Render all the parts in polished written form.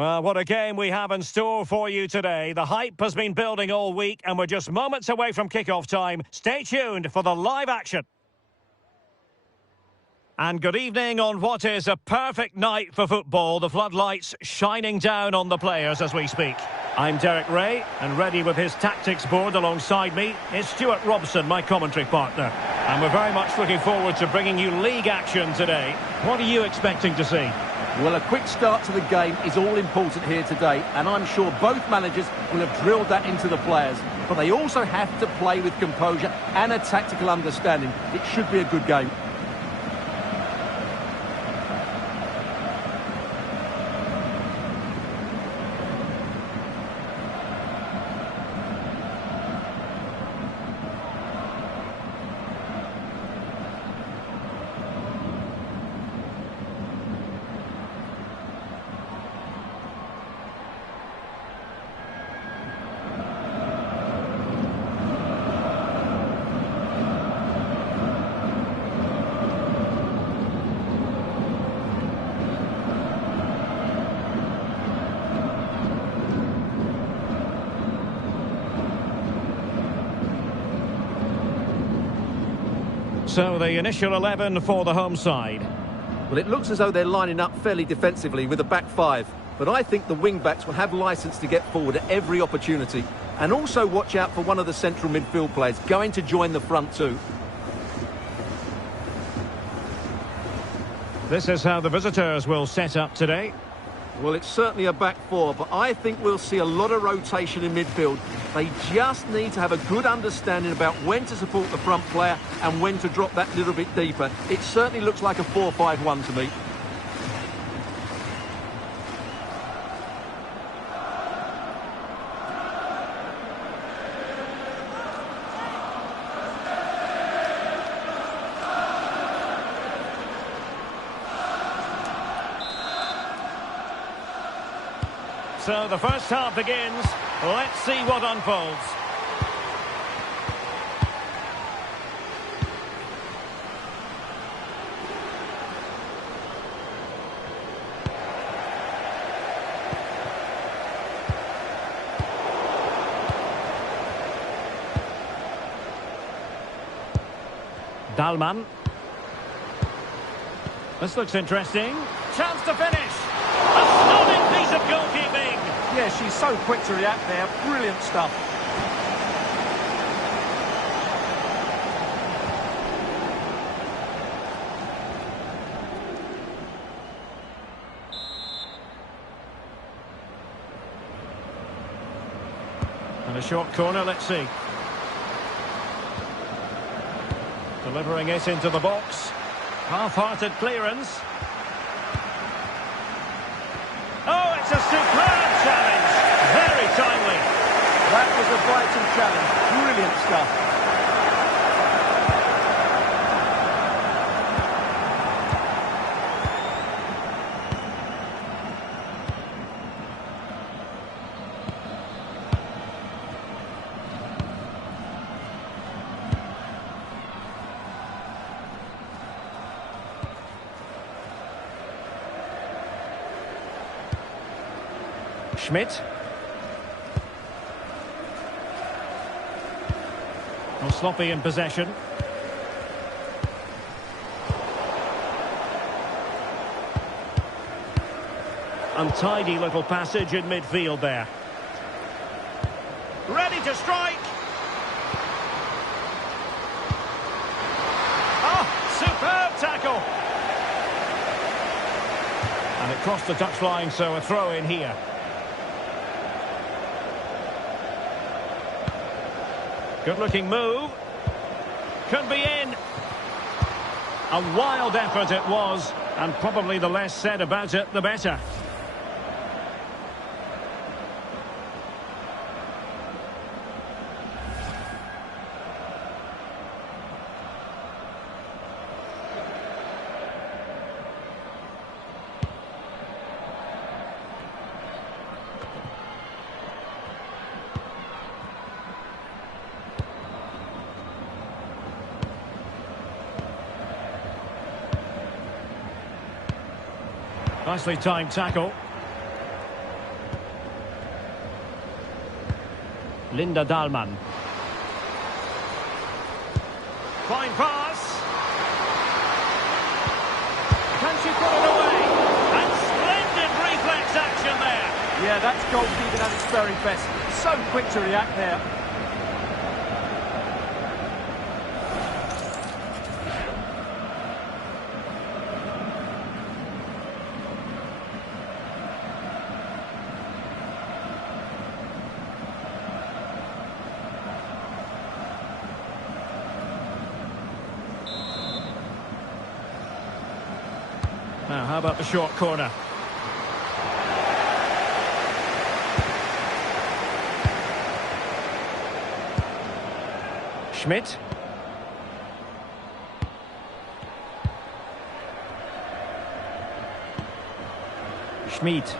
Well, what a game we have in store for you today. The hype has been building all week and we're just moments away from kickoff time. Stay tuned for the live action. And good evening on what is a perfect night for football. The floodlights shining down on the players as we speak. I'm Derek Ray, and ready with his tactics board alongside me is Stuart Robson, my commentary partner. And we're very much looking forward to bringing you league action today. What are you expecting to see? Well, a quick start to the game is all important here today, and I'm sure both managers will have drilled that into the players. But they also have to play with composure and a tactical understanding. It should be a good game. So the initial 11 for the home side. Well, it looks as though they're lining up fairly defensively with a back five. But I think the wing-backs will have licence to get forward at every opportunity. And also watch out for one of the central midfield players going to join the front too. This is how the visitors will set up today. Well, it's certainly a back four, but I think we'll see a lot of rotation in midfield. They just need to have a good understanding about when to support the front player and when to drop that little bit deeper. It certainly looks like a 4-5-1 to me. So the first half begins. Let's see what unfolds. Dalman. This looks interesting. Chance to finish. A stunning piece of goalkeeping. Yeah, she's so quick to react there. Brilliant stuff. And a short corner, let's see. Delivering it into the box. Half-hearted clearance. Oh, it's a superb challenge. Very timely. That was a vital challenge. Brilliant stuff. Schmidt. Well, sloppy in possession. Untidy little passage in midfield there. Ready to strike. Oh, superb tackle. And it crossed the touchline, so a throw in here. Good-looking move. Could be in. A wild effort it was, and probably the less said about it, the better. Nicely timed tackle. Linda Dahlmann. Fine pass. Can she put it away? And splendid reflex action there. Yeah, that's goalkeeping at its very best. So quick to react there. Now, how about the short corner? Schmidt. Schmidt.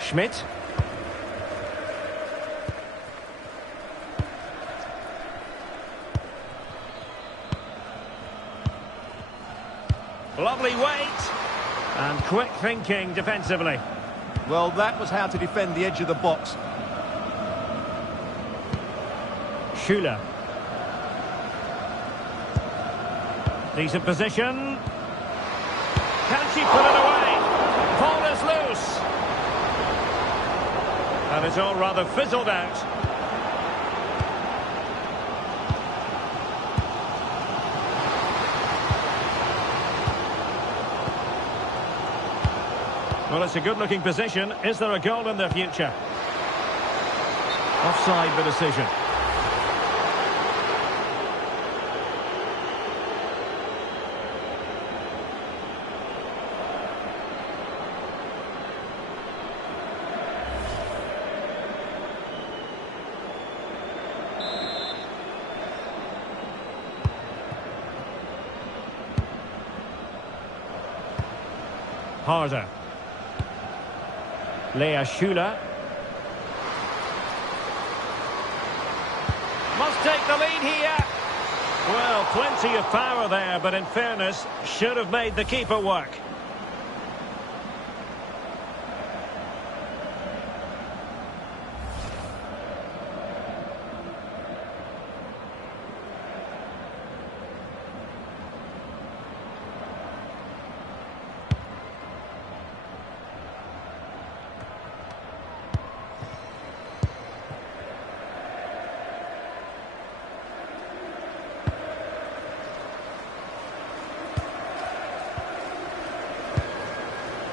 Schmidt. Lovely weight and quick thinking defensively. Well, that was how to defend the edge of the box. Schüler. Decent position. Can she put it away? Ball is loose. And it's all rather fizzled out. Well, it's a good-looking position. Is there a goal in their future? Offside the decision. Harder. Lea Schüler. Must take the lead here. Well, plenty of power there, but in fairness, should have made the keeper work.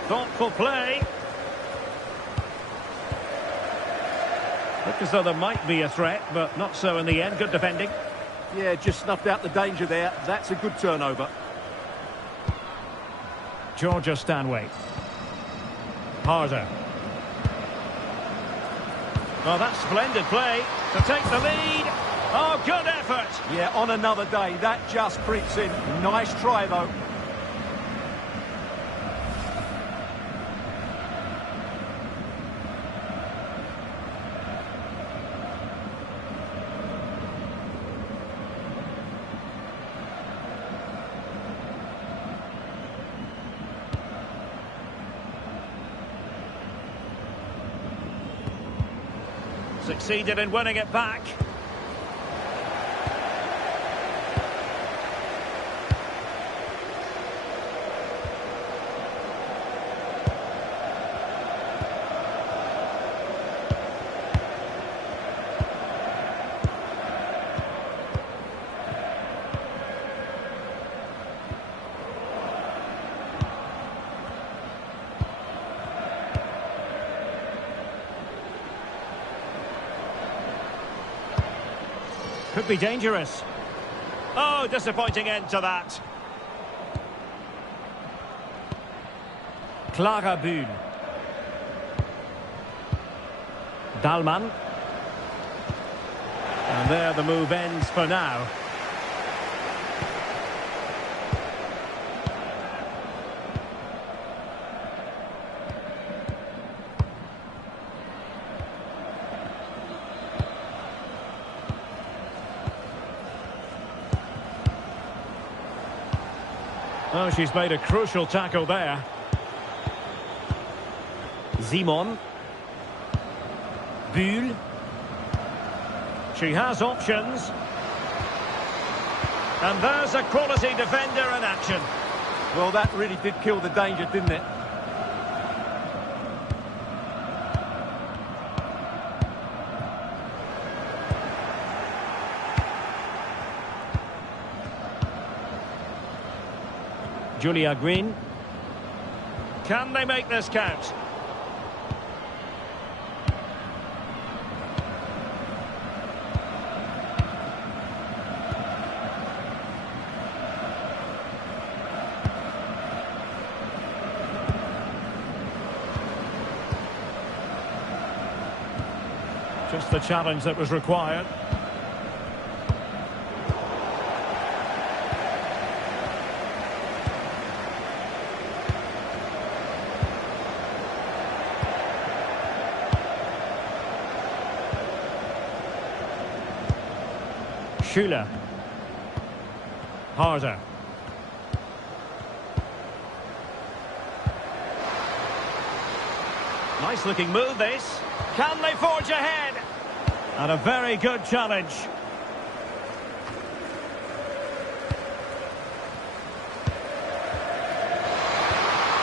Thoughtful play. Looked as though there might be a threat, but not so in the end. Good defending. Yeah, just snuffed out the danger there. That's a good turnover. Georgia Stanway. Harder. Well, that's splendid play to take the lead. Oh, good effort. Yeah, on another day, that just creeps in. Nice try, though. Succeeded in winning it back. Could be dangerous. Oh, disappointing end to that. Clara Bühl. Dahlmann. And there the move ends for now. Oh, she's made a crucial tackle there. Simon. Bühl. She has options. And there's a quality defender in action. Well, that really did kill the danger, didn't it? Julia Green. Can they make this count? Just the challenge that was required. Schüler. Harder. Nice looking move this. Can they forge ahead? And a very good challenge.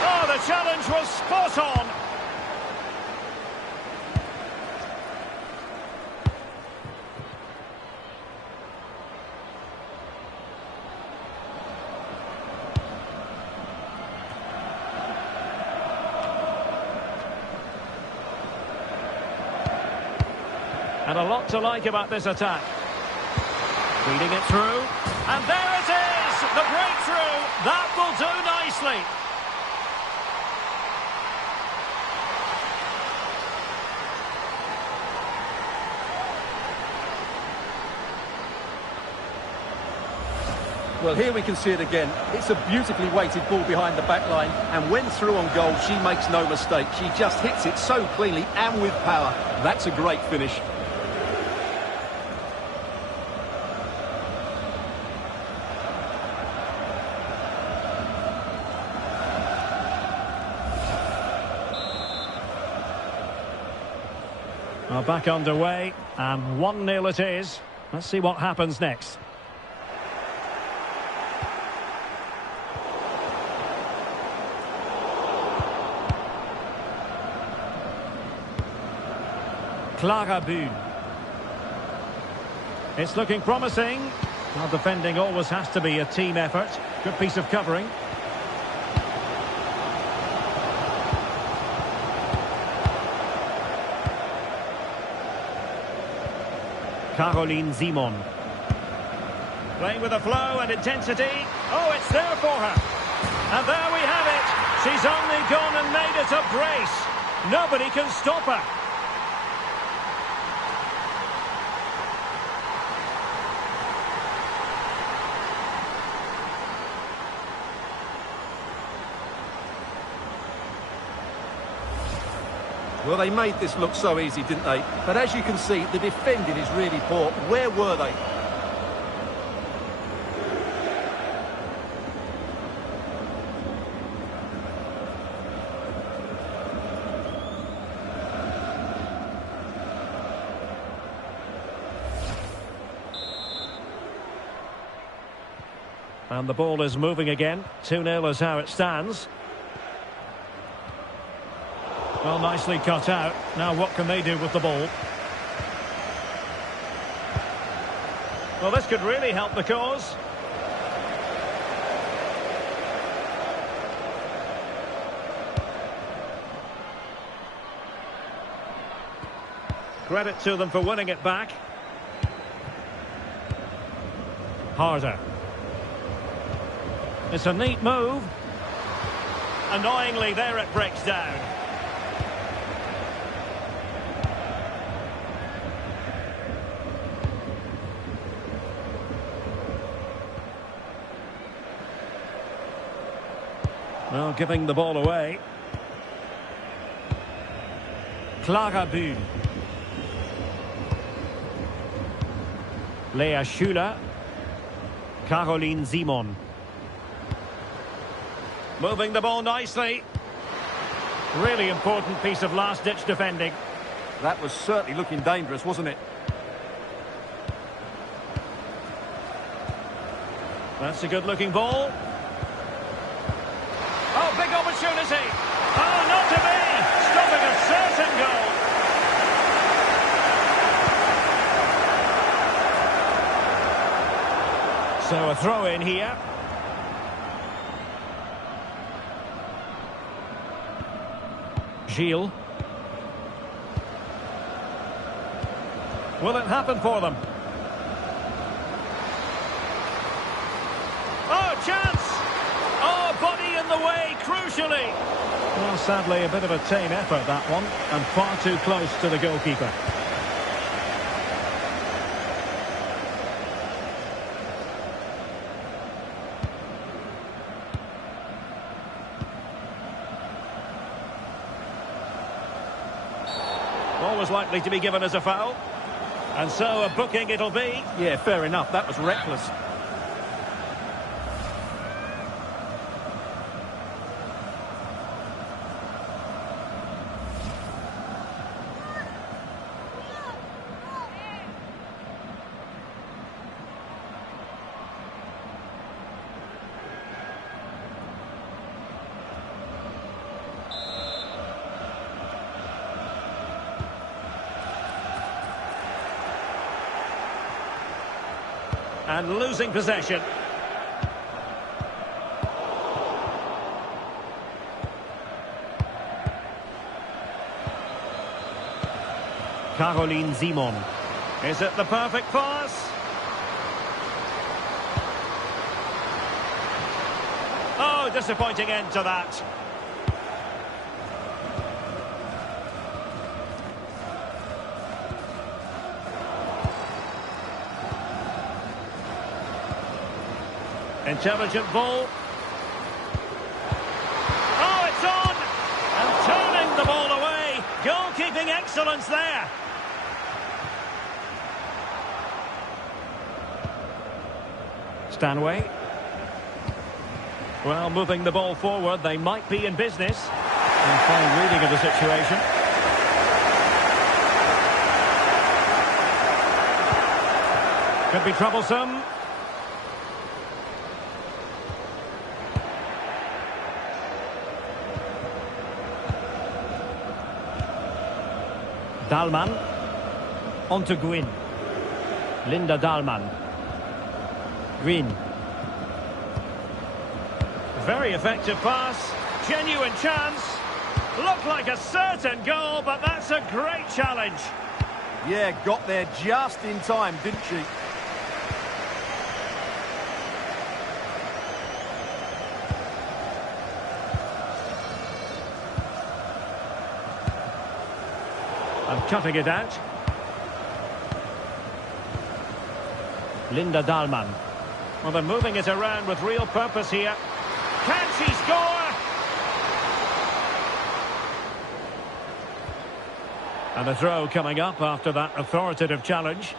Oh, the challenge was spot on. And a lot to like about this attack. Feeding it through. And there it is! The breakthrough! That will do nicely. Well, here we can see it again. It's a beautifully weighted ball behind the back line, and when through on goal, she makes no mistake. She just hits it so cleanly and with power. That's a great finish. Well, back underway, and 1-0 it is. Let's see what happens next. Clara Bühl. It's looking promising. Well, defending always has to be a team effort. Good piece of covering. Caroline Simon. Playing with a flow and intensity. Oh, it's there for her. And there we have it. She's only gone and made it a brace. Nobody can stop her. Well, they made this look so easy, didn't they? But as you can see, the defending is really poor. Where were they? And the ball is moving again. 2-0 is how it stands. Well, nicely cut out. Now what can they do with the ball? Well, this could really help the cause. Credit to them for winning it back. Harder. It's a neat move. Annoyingly, there it breaks down. Well, giving the ball away. Clara Bühl. Lea Schüler. Caroline Simon. Moving the ball nicely. Really important piece of last-ditch defending. That was certainly looking dangerous, wasn't it? That's a good-looking ball. Oh, big opportunity. Oh, not to be. Stopping a certain goal. So a throw in here. Gilles. Will it happen for them? Oh, chance! Oh, body in the way, crucially. Well, sadly, a bit of a tame effort, that one, and far too close to the goalkeeper. Always likely to be given as a foul. And so a booking it'll be. Yeah, fair enough. That was reckless. And losing possession. Caroline Simon. Is it the perfect pass? Oh, disappointing end to that. Intelligent ball. Oh, it's on! And turning the ball away. Goalkeeping excellence there. Stanway. Well, moving the ball forward, they might be in business. And fine reading of the situation. Could be troublesome. Dahlmann. On to Gwyn. Linda Dahlmann. Gwyn. Very effective pass. Genuine chance. Looked like a certain goal, but that's a great challenge. Yeah, got there just in time, didn't she? And cutting it out. Linda Dahlmann. Well, they're moving it around with real purpose here. Can she score? And a throw coming up after that authoritative challenge.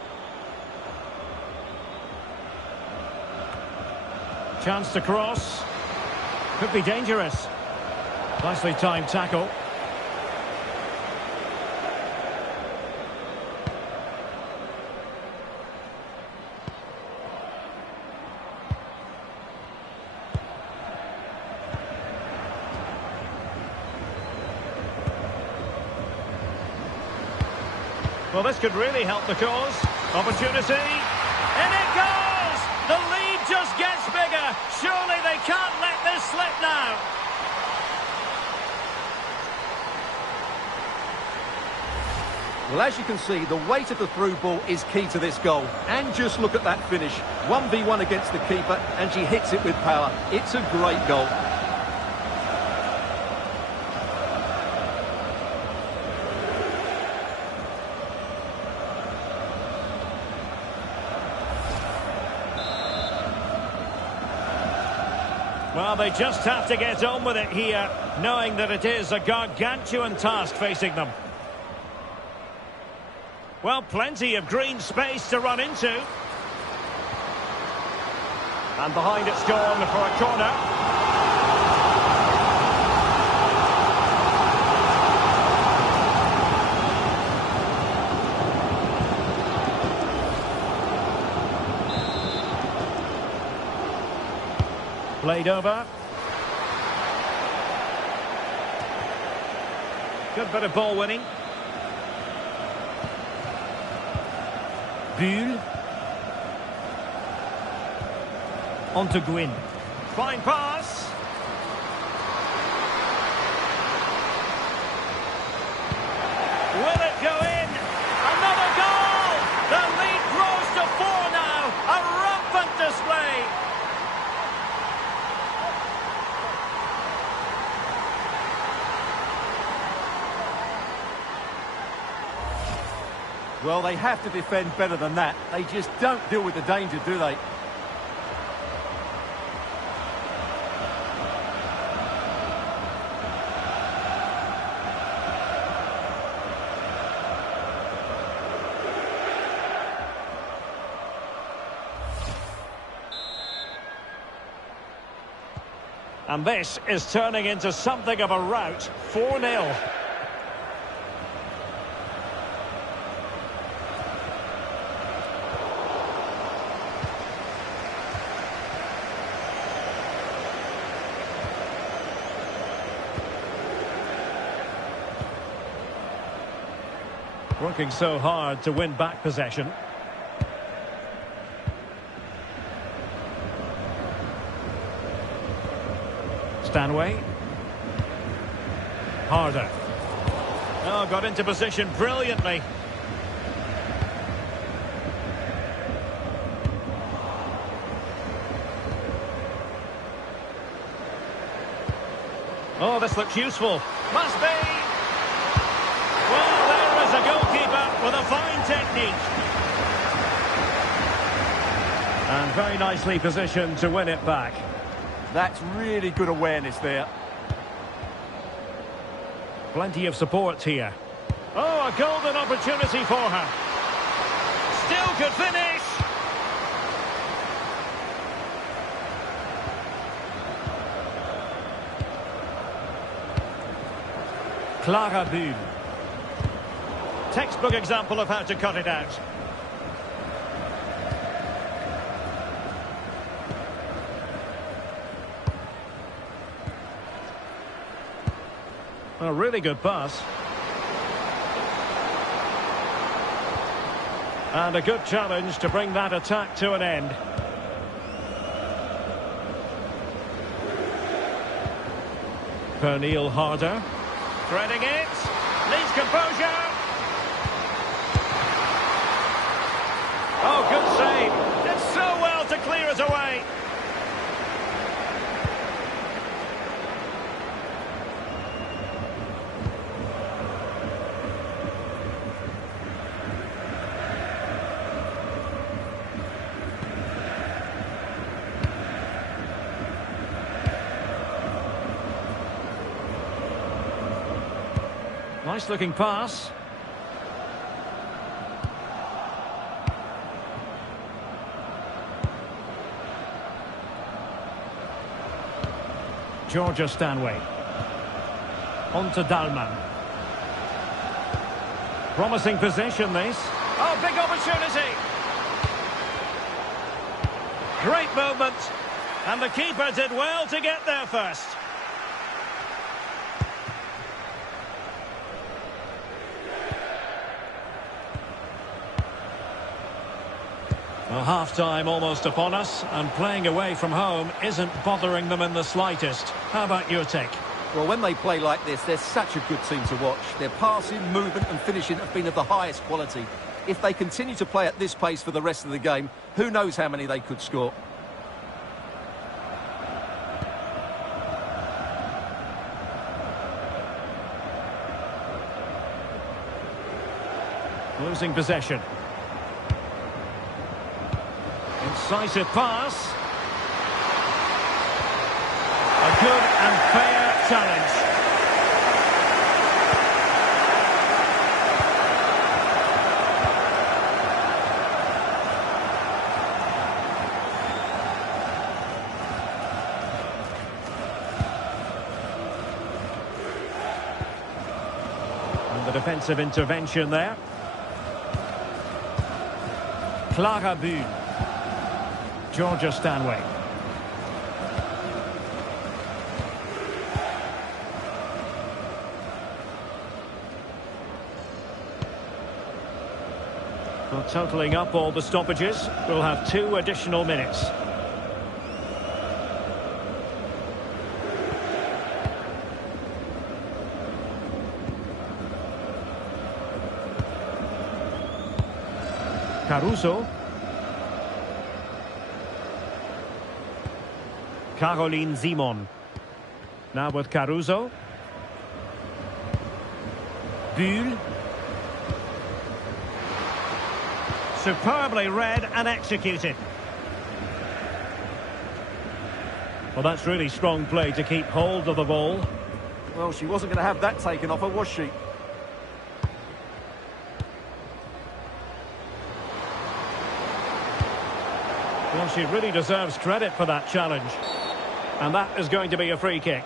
Chance to cross. Could be dangerous. Nicely timed tackle. Well, this could really help the cause. Opportunity. In it goes! The lead just gets bigger. Surely they can't let this slip now. Well, as you can see, the weight of the through ball is key to this goal. And just look at that finish. 1v1 against the keeper, and she hits it with power. It's a great goal. Well, they just have to get on with it here, knowing that it is a gargantuan task facing them. Well, plenty of green space to run into. And behind it's gone for a corner. Played over. Good bit of ball winning. Bull. On to Gwyn. Fine pass. Will it go in? Another goal! The lead grows to 4 now. A rampant display. Well, they have to defend better than that. They just don't deal with the danger, do they? And this is turning into something of a rout. 4-0. Working so hard to win back possession. Stanway. Harder. Oh, got into position brilliantly. Oh, this looks useful. Must be. Well, there is a goalkeeper with a fine technique. And very nicely positioned to win it back. That's really good awareness there. Plenty of support here. Oh, a golden opportunity for her. Still could finish. Clara Bull. Textbook example of how to cut it out. A really good pass. And a good challenge to bring that attack to an end. Pernille Harder. Threading it. Needs composure. Oh, good save. Did so well to clear it away. Nice looking pass. Georgia Stanway. On to Dalman. Promising position this. Oh, big opportunity. Great movement. And the keeper did well to get there first. Well, half-time almost upon us, and playing away from home isn't bothering them in the slightest. How about your take? Well, when they play like this, they're such a good team to watch. Their passing, movement and finishing have been of the highest quality. If they continue to play at this pace for the rest of the game, who knows how many they could score. Losing possession. Incisive pass. A good and fair challenge. And the defensive intervention there. Clara Bull. Georgia Stanway. Well, totalling up all the stoppages, we'll have 2 additional minutes. Caruso. Caroline Simon. Now with Caruso. Bull. Superbly read and executed. Well, that's really strong play to keep hold of the ball. Well, she wasn't going to have that taken off her, was she? Well, she really deserves credit for that challenge. And that is going to be a free kick.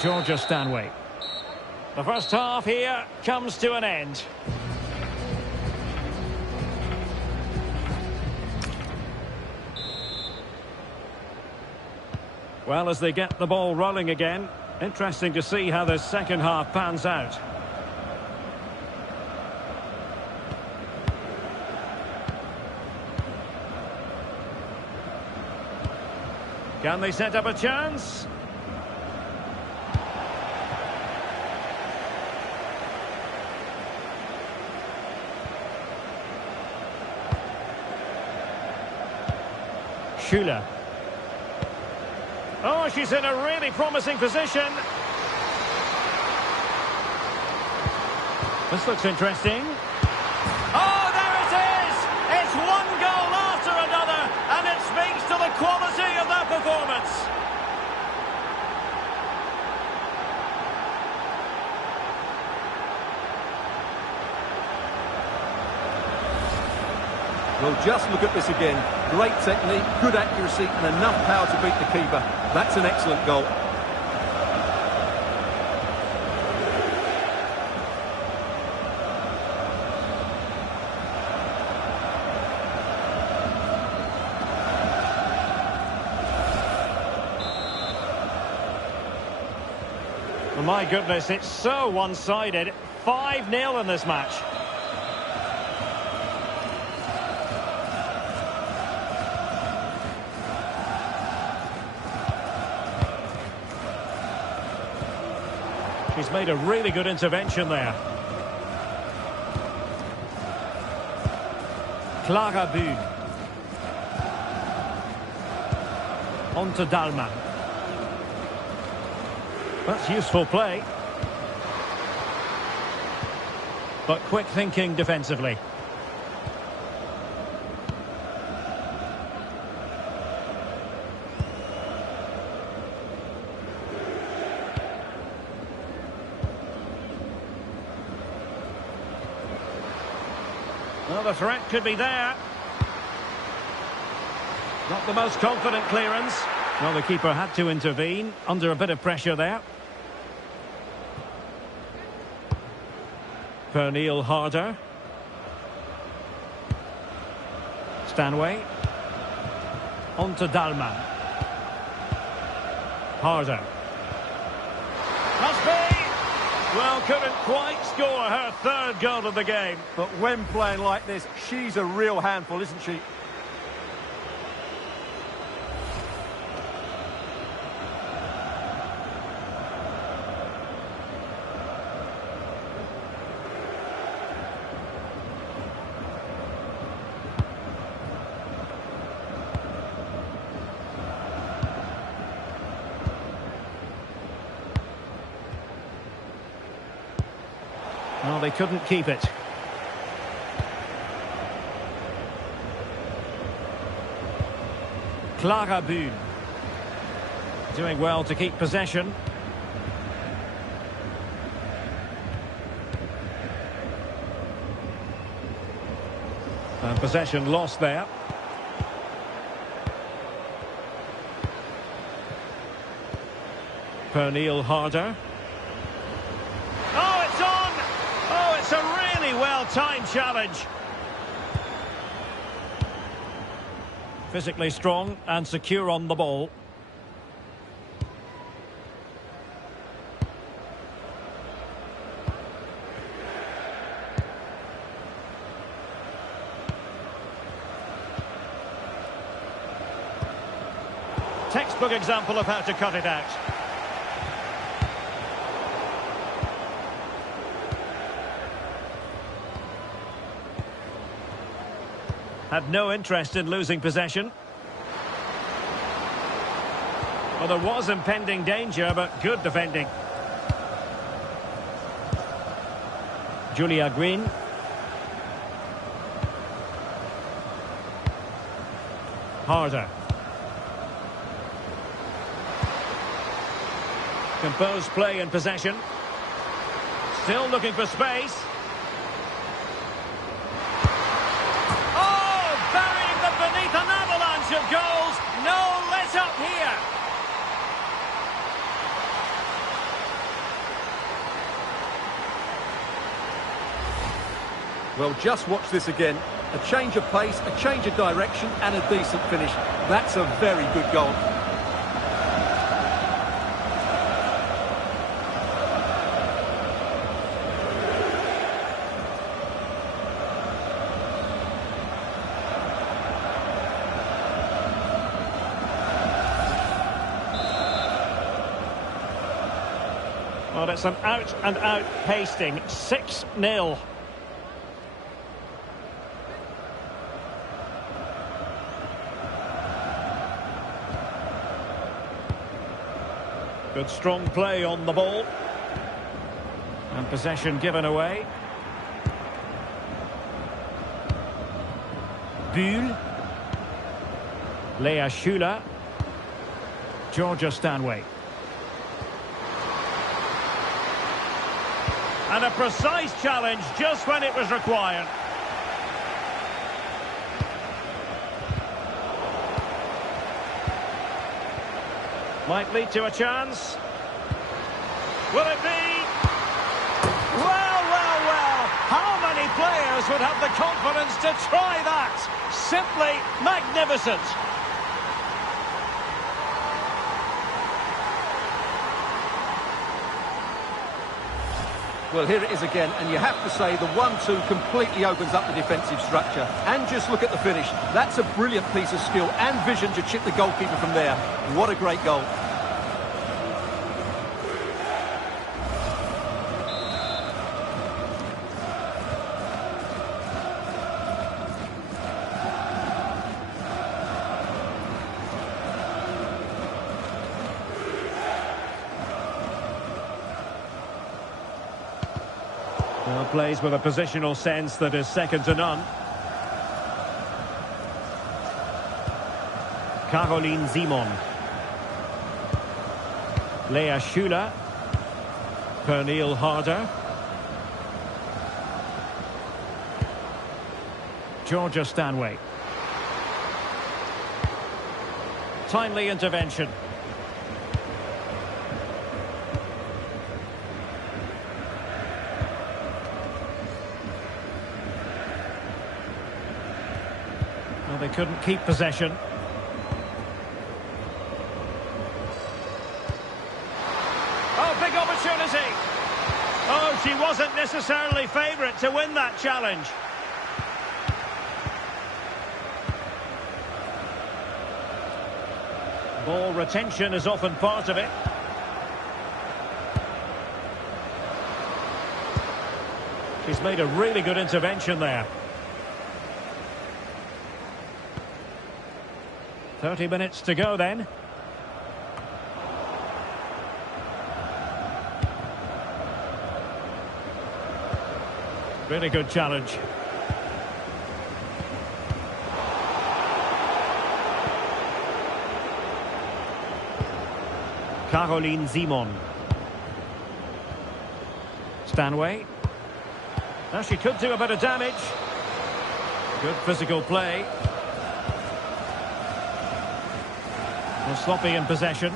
Georgia Stanway. The first half here comes to an end. Well, as they get the ball rolling again, interesting to see how the second half pans out. Can they set up a chance? Schuler. Oh, she's in a really promising position. This looks interesting. Oh, there it is! It's one goal after another, and it speaks to the quality of their performance. Well, just look at this again. Great technique, good accuracy, and enough power to beat the keeper. That's an excellent goal. Well, my goodness, it's so one-sided. 5-0 in this match. He's made a really good intervention there. Clara Buhn. On to Dahlmann. That's useful play. But quick thinking defensively. Well, the threat could be there. Not the most confident clearance. Well, the keeper had to intervene under a bit of pressure there. Pernille Harder. Stanway. On to Dahlmann. Harder. Must be! Well, couldn't quite score her third goal of the game. But when playing like this, she's a real handful, isn't she? Well, they couldn't keep it. Clara Buhn. Doing well to keep possession. And possession lost there. Pernille Harder. Oh, it's on! Oh, it's a really well-timed challenge. Physically strong and secure on the ball. Textbook example of how to cut it out. Had no interest in losing possession. Well, there was impending danger, but good defending. Julia Green. Harder. Composed play in possession. Still looking for space. Oh, burying them beneath an avalanche of goals. No let up here. Well, just watch this again. A change of pace, a change of direction, and a decent finish. That's a very good goal. Well, it's an out-and-out pasting. 6-0. Good strong play on the ball. And possession given away. Buhl. Lea Schuler. Georgia Stanway. And a precise challenge just when it was required. Might lead to a chance. Will it be? Well, well, well. How many players would have the confidence to try that? Simply magnificent. Well, here it is again, and you have to say the 1-2 completely opens up the defensive structure. And just look at the finish. That's a brilliant piece of skill and vision to chip the goalkeeper from there. What a great goal. Well, plays with a positional sense that is second to none. Caroline Simon. Lea Schuler. Pernille Harder. Georgia Stanway. Timely intervention. Well, they couldn't keep possession. Oh, big opportunity. Oh, she wasn't necessarily favourite to win that challenge. Ball retention is often part of it. She's made a really good intervention there. 30 minutes to go then. Really good challenge. Caroline Simon. Stanway. Now she could do a bit of damage. Good physical play. Well, sloppy in possession.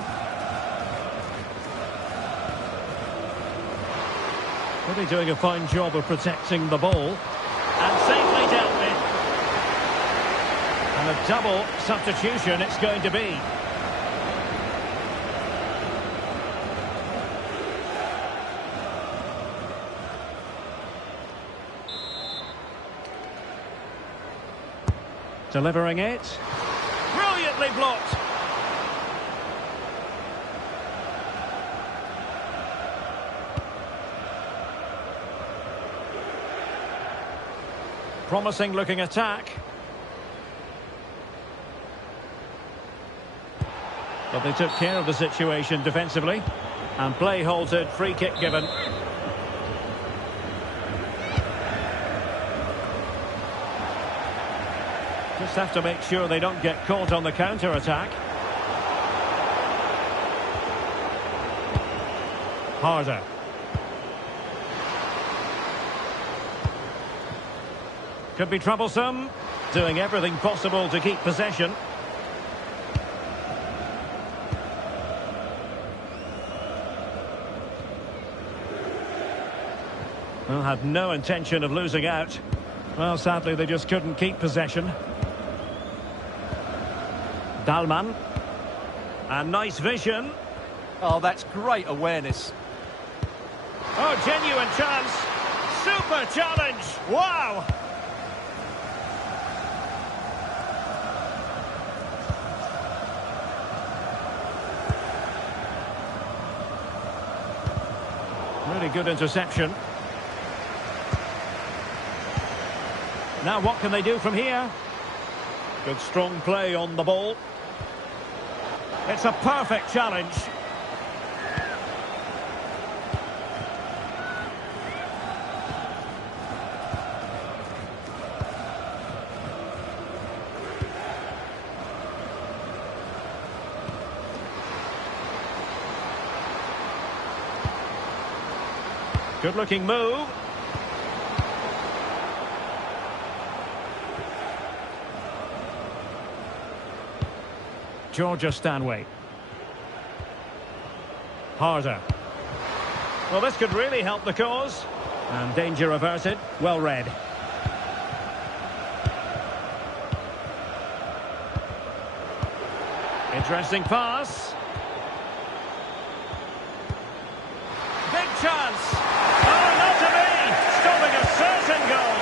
Really doing a fine job of protecting the ball. And safely dealt with. And a double substitution it's going to be. Delivering it. Brilliantly blocked. Promising looking attack. But they took care of the situation defensively. And play halted, free kick given. Just have to make sure they don't get caught on the counter-attack. Harder. Could be troublesome. Doing everything possible to keep possession. Well, had no intention of losing out. Well, sadly, they just couldn't keep possession. Dalman. And nice vision. Oh, that's great awareness. Oh, genuine chance. Super challenge. Wow. Really good interception. Now what can they do from here? Good strong play on the ball. It's a perfect challenge. Good looking move. Georgia Stanway. Harder. Well, this could really help the cause. And danger averted. Well read. Interesting pass. Big chance. Oh, not to be. Stopping a certain goal.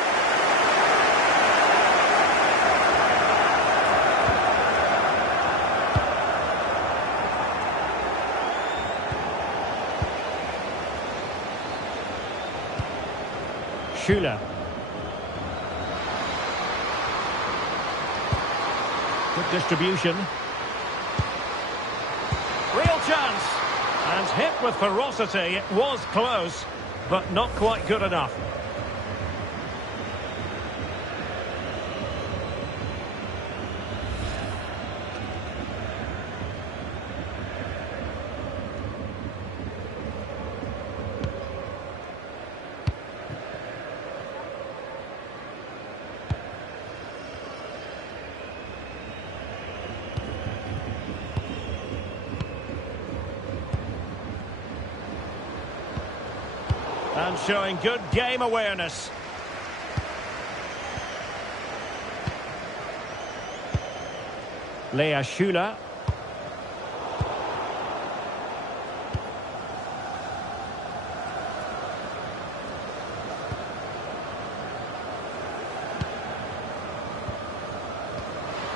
Schüller. Good distribution. Real chance. And hit with ferocity. It was close, but not quite good enough. And showing good game awareness. Lea Schüller.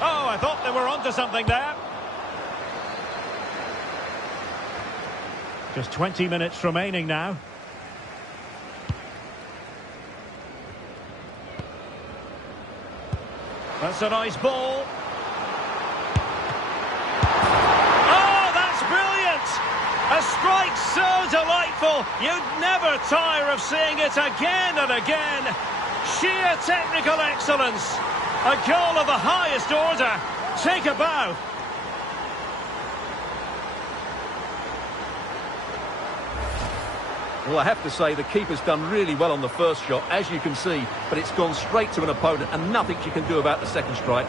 Oh, I thought they were onto something there. Just 20 minutes remaining now. That's a nice ball. Oh, that's brilliant! A strike so delightful, you'd never tire of seeing it again and again. Sheer technical excellence. A goal of the highest order. Take a bow. Well, I have to say, the keeper's done really well on the first shot, as you can see, but it's gone straight to an opponent and nothing she can do about the second strike.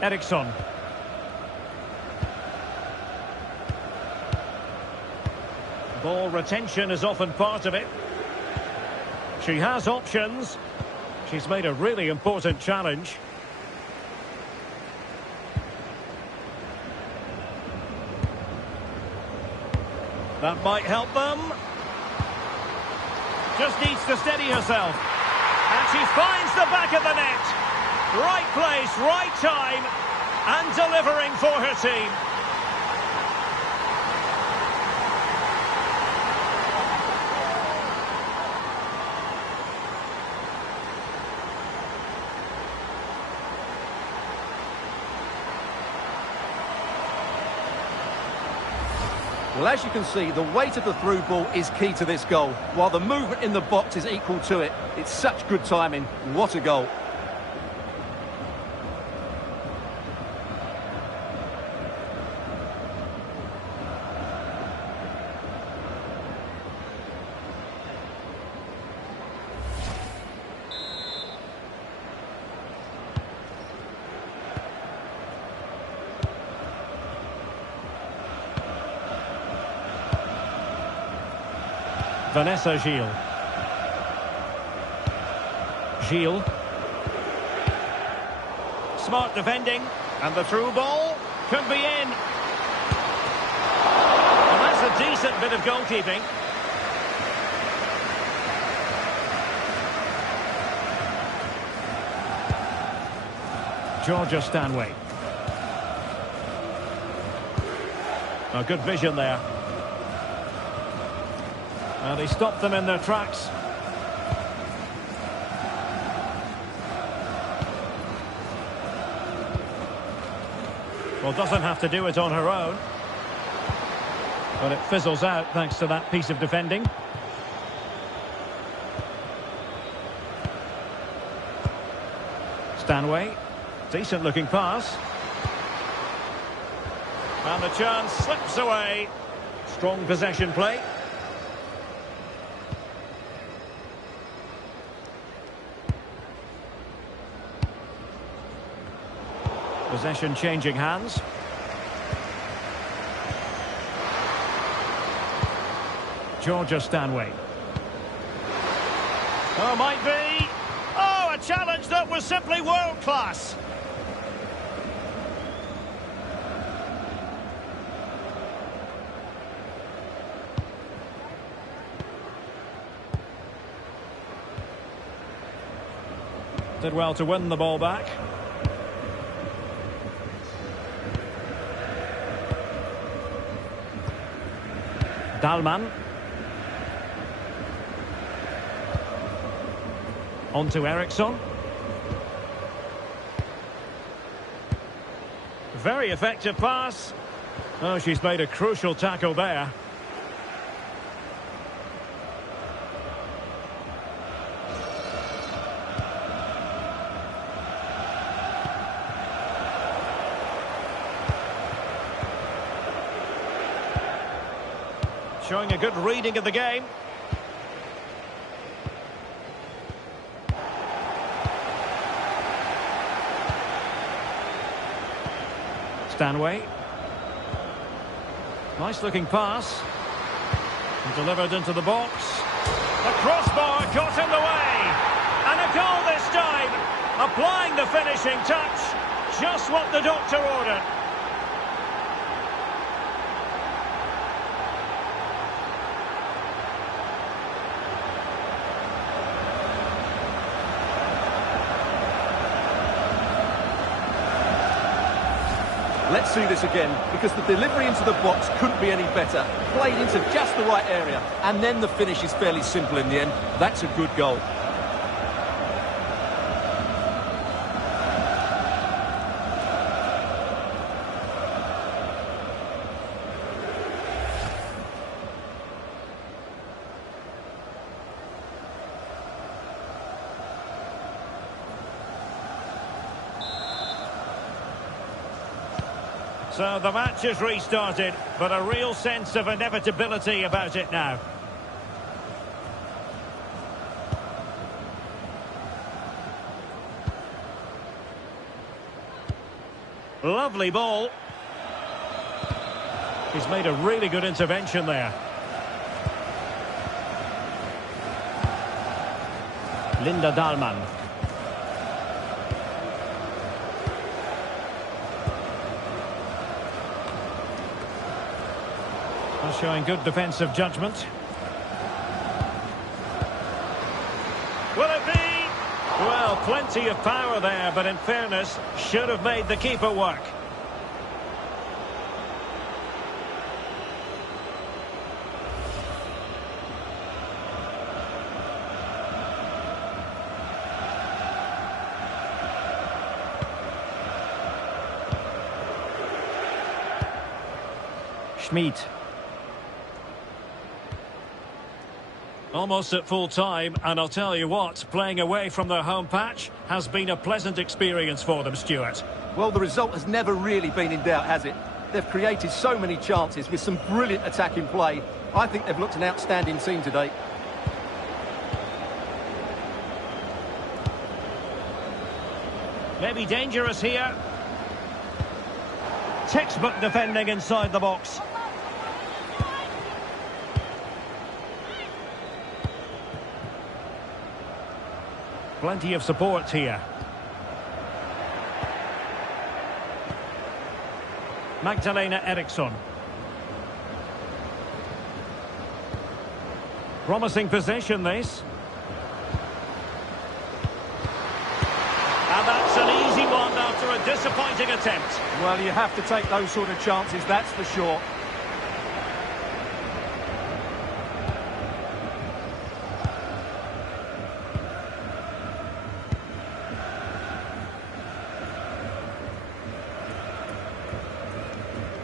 Eriksson. Ball retention is often part of it. She has options. She's made a really important challenge. That might help them. Just needs to steady herself. And she finds the back of the net. Right place, right time, and delivering for her team. Well, as you can see, the weight of the through ball is key to this goal, while the movement in the box is equal to it. It's such good timing. What a goal. Vanessa Gilles. Gilles. Smart defending. And the through ball could be in. And that's a decent bit of goalkeeping. Georgia Stanway. A good vision there. And he stopped them in their tracks. Well, doesn't have to do it on her own. But it fizzles out thanks to that piece of defending. Stanway. Decent looking pass. And the chance slips away. Strong possession play. Possession changing hands. Georgia Stanway. Oh, might be. Oh, a challenge that was simply world class. Did well to win the ball back. Dahlmann. On to Eriksson. Very effective pass. Oh, she's made a crucial tackle there. Showing a good reading of the game. Stanway. Nice looking pass. And delivered into the box. The crossbar got in the way. And a goal this time. Applying the finishing touch. Just what the doctor ordered. Let's see this again, because the delivery into the box couldn't be any better. Played into just the right area, and then the finish is fairly simple in the end. That's a good goal. So the match has restarted, but a real sense of inevitability about it now. Lovely ball. He's made a really good intervention there. Linda Dahlmann. Showing good defensive judgment. Will it be? Well, plenty of power there, but in fairness, should have made the keeper work. Schmid. Almost at full time, and I'll tell you what, playing away from their home patch has been a pleasant experience for them, Stuart. Well, the result has never really been in doubt, has it? They've created so many chances with some brilliant attacking play. I think they've looked an outstanding team today. Maybe dangerous here. Textbook defending inside the box. Plenty of support here. Magdalena Eriksson. Promising position, this. And that's an easy one after a disappointing attempt. Well, you have to take those sort of chances, that's for sure.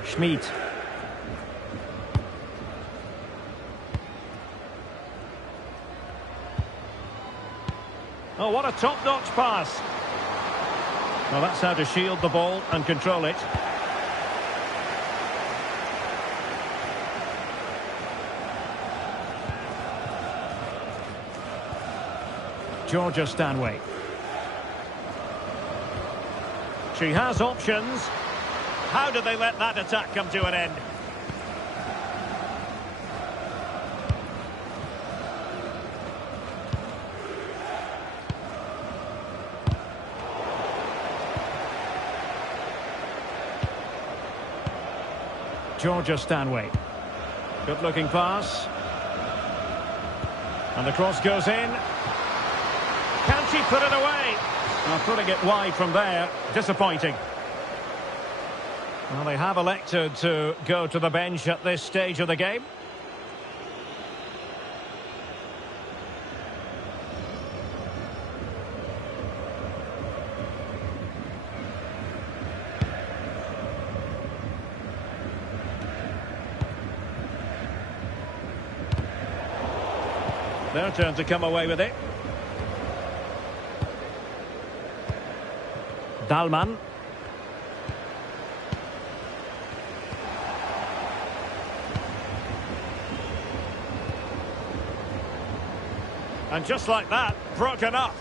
Schmid. Oh, what a top-notch pass. Well, that's how to shield the ball and control it. Georgia Stanway. She has options. How did they let that attack come to an end? Georgia Stanway. Good looking pass. And the cross goes in. Can she put it away? Now putting it wide from there. Disappointing. Well, they have elected to go to the bench at this stage of the game. Their turn to come away with it. Dahlmann. And just like that, broken up.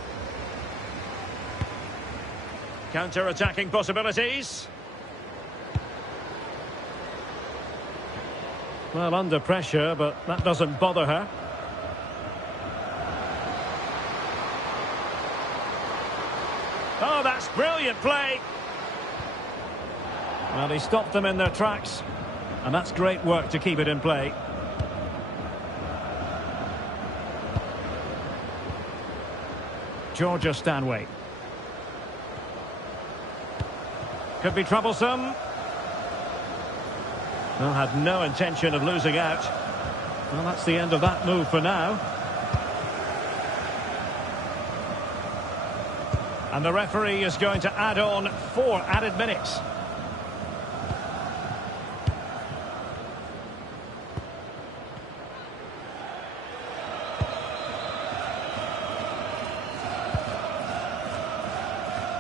Counter-attacking possibilities. Well, under pressure, but that doesn't bother her. Oh, that's brilliant play. Well, he stopped them in their tracks. And that's great work to keep it in play. Georgia Stanway. Could be troublesome. Well, had no intention of losing out. Well, that's the end of that move for now. And the referee is going to add on 4 added minutes.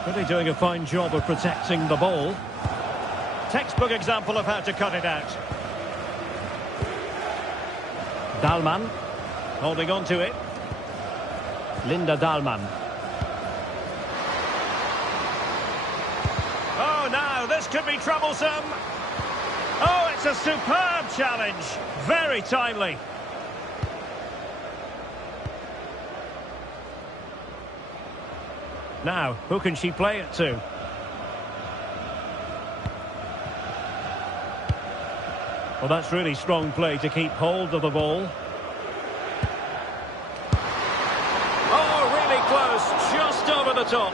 Really doing a fine job of protecting the ball. Textbook example of how to cut it out. Dahlmann holding on to it. Linda Dahlmann. Oh, now this could be troublesome. Oh, it's a superb challenge. Very timely. Now, who can she play it to? Well, that's really strong play to keep hold of the ball. Oh, really close, just over the top.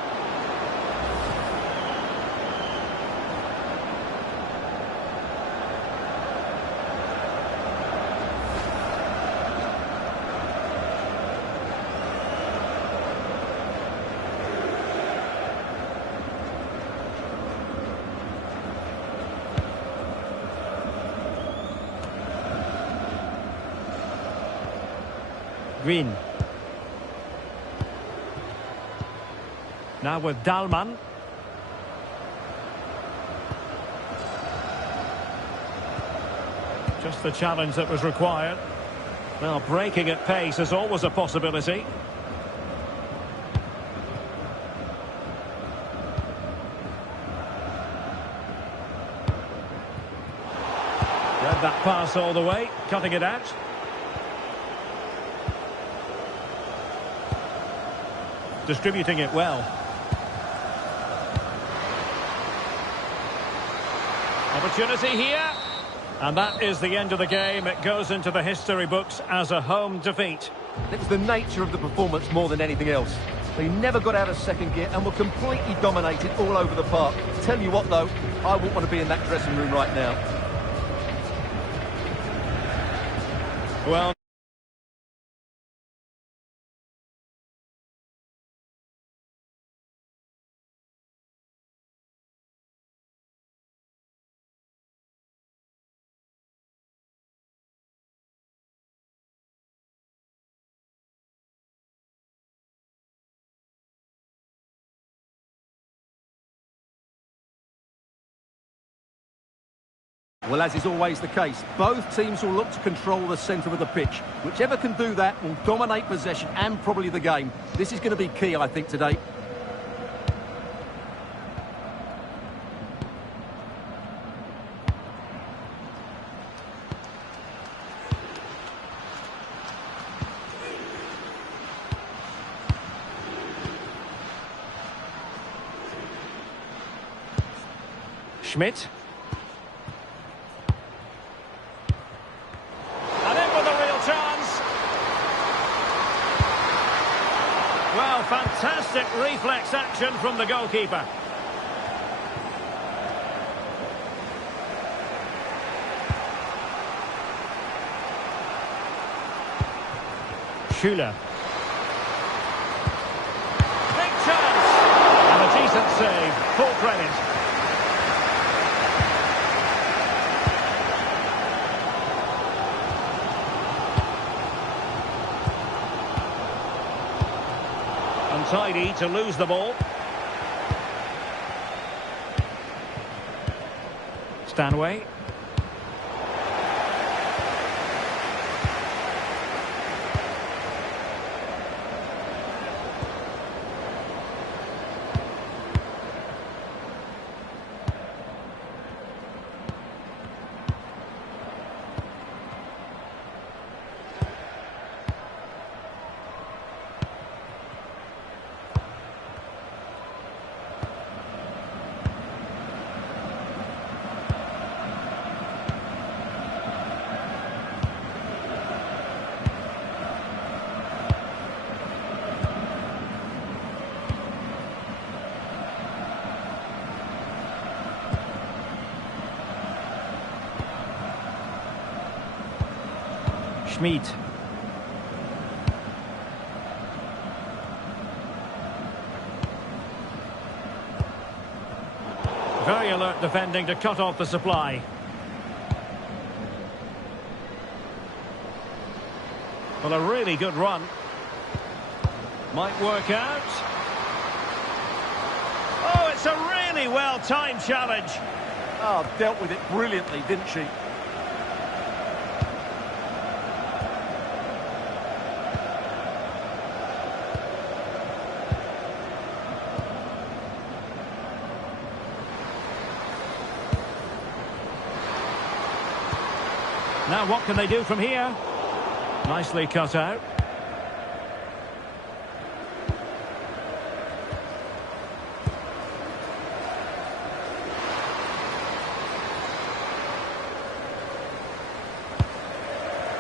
Green. Now with Dahlmann. Just the challenge that was required. Well, breaking at pace is always a possibility. Read that pass all the way, cutting it out. Distributing it well. Opportunity here. And that is the end of the game. It goes into the history books as a home defeat. It was the nature of the performance more than anything else. They never got out of second gear and were completely dominated all over the park. Tell you what, though, I wouldn't want to be in that dressing room right now. Well... Well, as is always the case, both teams will look to control the centre of the pitch. Whichever can do that will dominate possession and probably the game. This is going to be key, I think, today. Schmidt. Well, fantastic reflex action from the goalkeeper. Schüller. Big chance. And a decent save. Full credit. Untidy to lose the ball. Stanway. Schmid. Very alert defending to cut off the supply. Well, a really good run. Might work out. Oh, it's a really well-timed challenge. Oh, dealt with it brilliantly, didn't she? Now what can they do from here? Nicely cut out.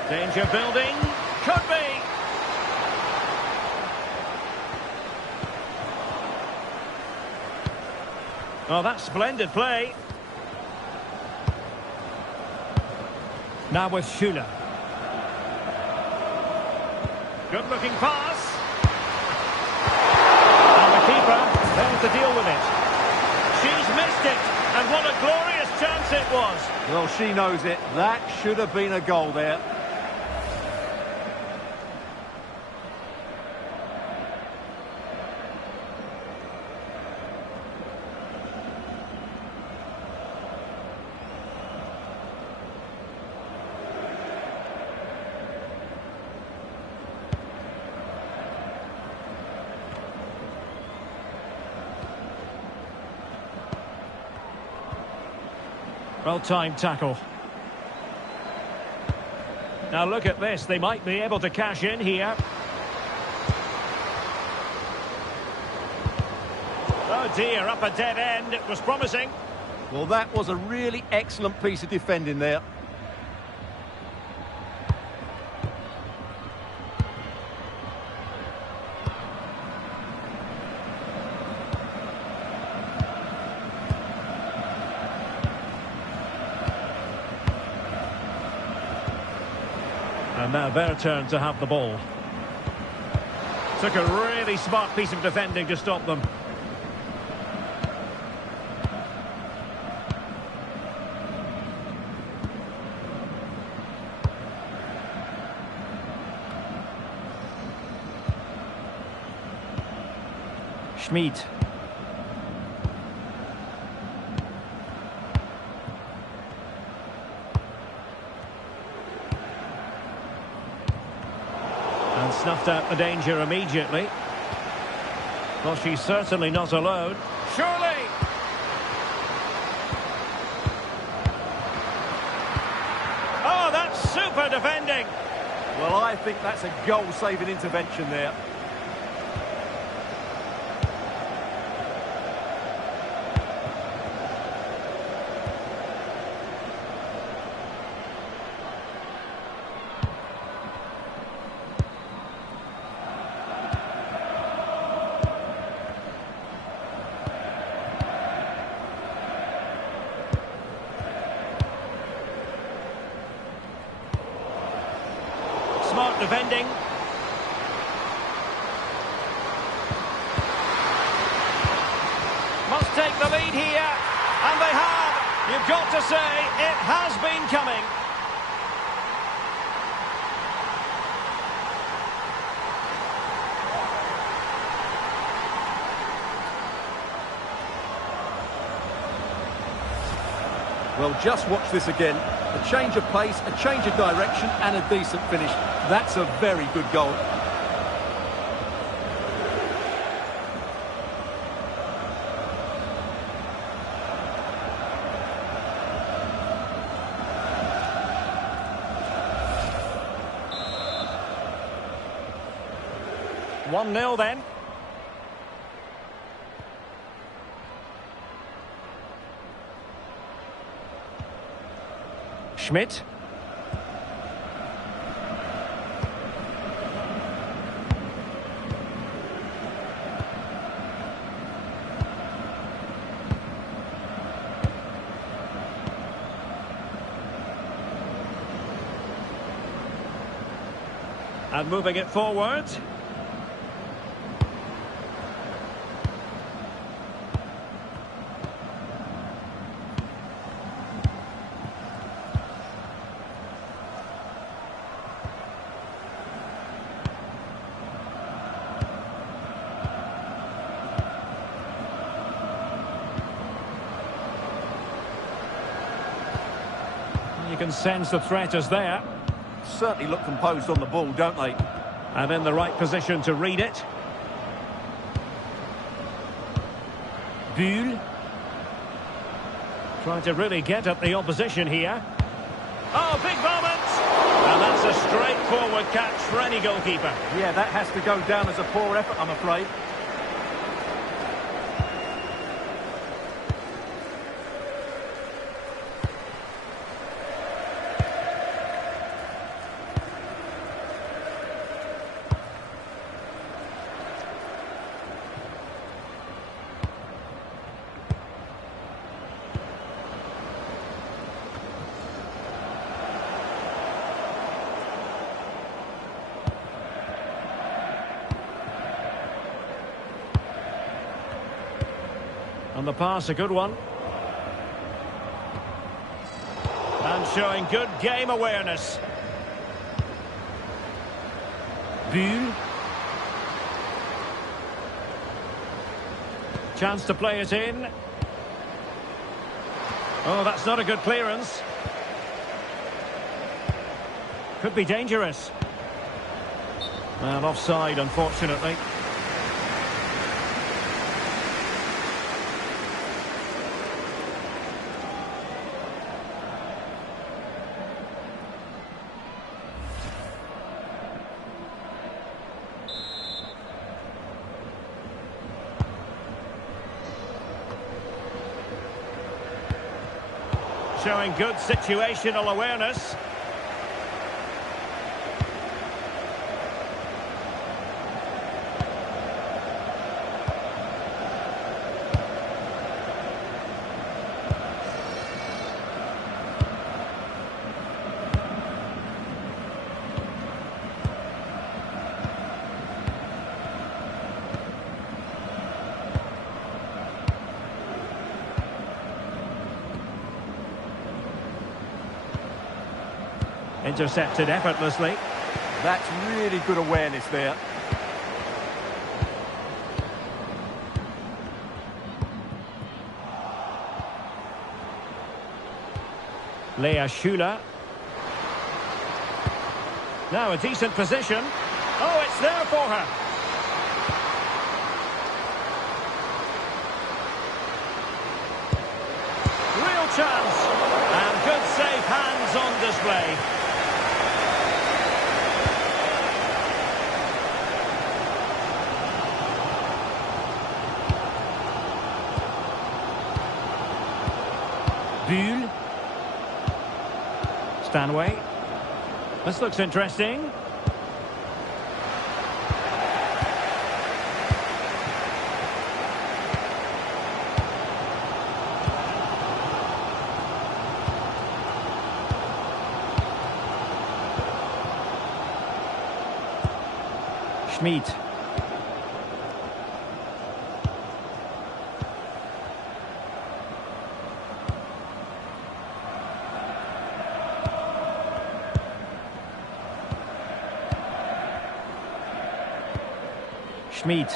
Danger building. Could be. Oh, that's splendid play. Now with Schüller. Good-looking pass. And the keeper failed to deal with it. She's missed it. And what a glorious chance it was. Well, she knows it. That should have been a goal there. Well-timed tackle. Now look at this. They might be able to cash in here. Oh dear, up a dead end. It was promising. Well, that was a really excellent piece of defending there. And now their turn to have the ball. Took a really smart piece of defending to stop them. Schmid. And snuffed out the danger immediately. Well, she's certainly not alone. Surely! Oh, that's super defending! Well, I think that's a goal-saving intervention there. Smart defending. Must take the lead here. And they have. You've got to say, it has been coming. Well, just watch this again. A change of pace, a change of direction, and a decent finish. That's a very good goal. One 0 then. Schmidt. And moving it forward. You can sense the threat is there. Certainly look composed on the ball, don't they? And in the right position to read it. Bühl. Trying to really get at the opposition here. Oh, big moment! And that's a straightforward catch for any goalkeeper. Yeah, that has to go down as a poor effort, I'm afraid. And the pass, a good one. And showing good game awareness. Buhl. Chance to play it in. Oh, that's not a good clearance. Could be dangerous. And offside, unfortunately. Showing good situational awareness. Intercepted effortlessly. That's really good awareness there. Lea Schuler. Now a decent position. Oh, it's there for her. Real chance. And good safe hands on display. Buhl. Stanway. This looks interesting. Schmid. Schmid.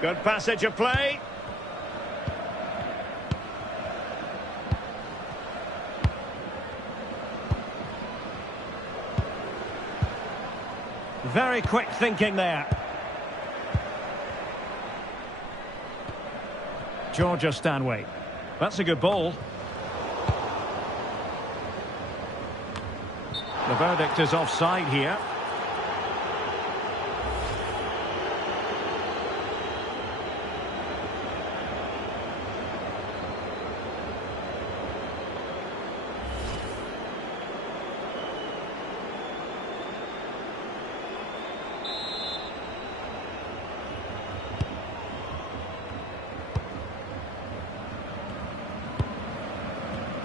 Good passage of play. Very quick thinking there. Georgia Stanway. That's a good ball. The verdict is offside here.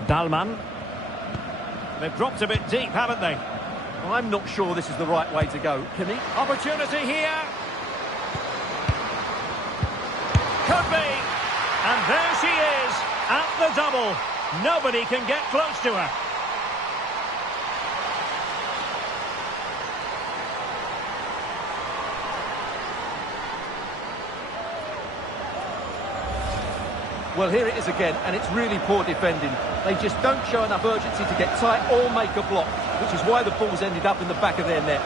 Dahlmann. They've dropped a bit deep, haven't they? I'm not sure this is the right way to go. Can he? Opportunity here. Could be. And there she is, at the double. Nobody can get close to her. Well, here it is again, and it's really poor defending. They just don't show enough urgency to get tight or make a block, which is why the ball's ended up in the back of their net.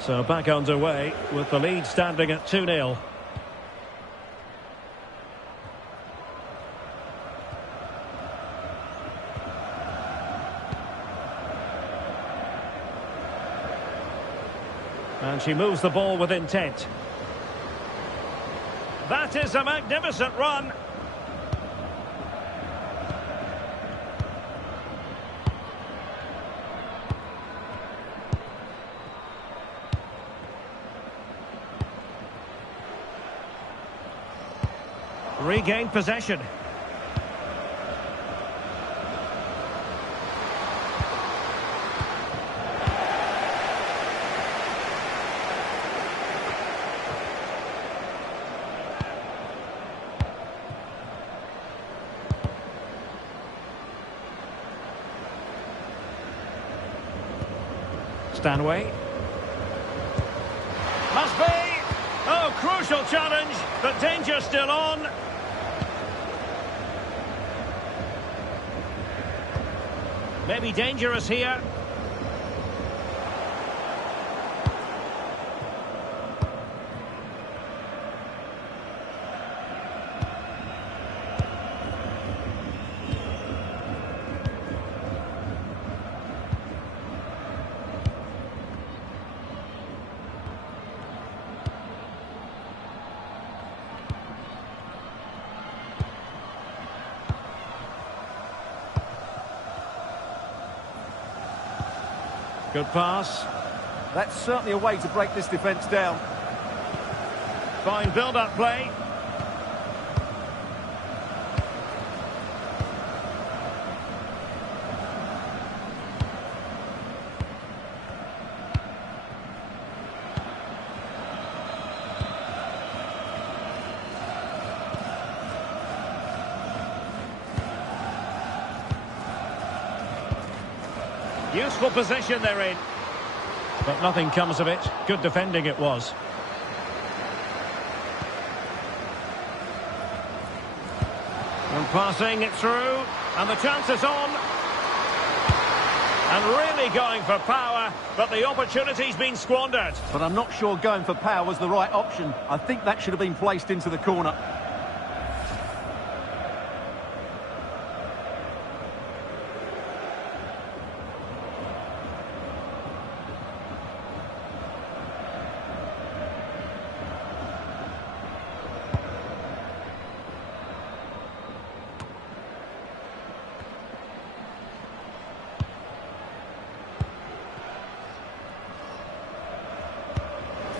So back underway with the lead standing at 2-0. And she moves the ball with intent. That is a magnificent run. Regained possession. Stanway. Must be! Oh, crucial challenge, but danger still on. Maybe dangerous here. Good pass. That's certainly a way to break this defence down. Fine build-up play. Useful position they're in. But nothing comes of it. Good defending it was. And passing it through. And the chance is on. And really going for power. But the opportunity's been squandered. But I'm not sure going for power was the right option. I think that should have been placed into the corner.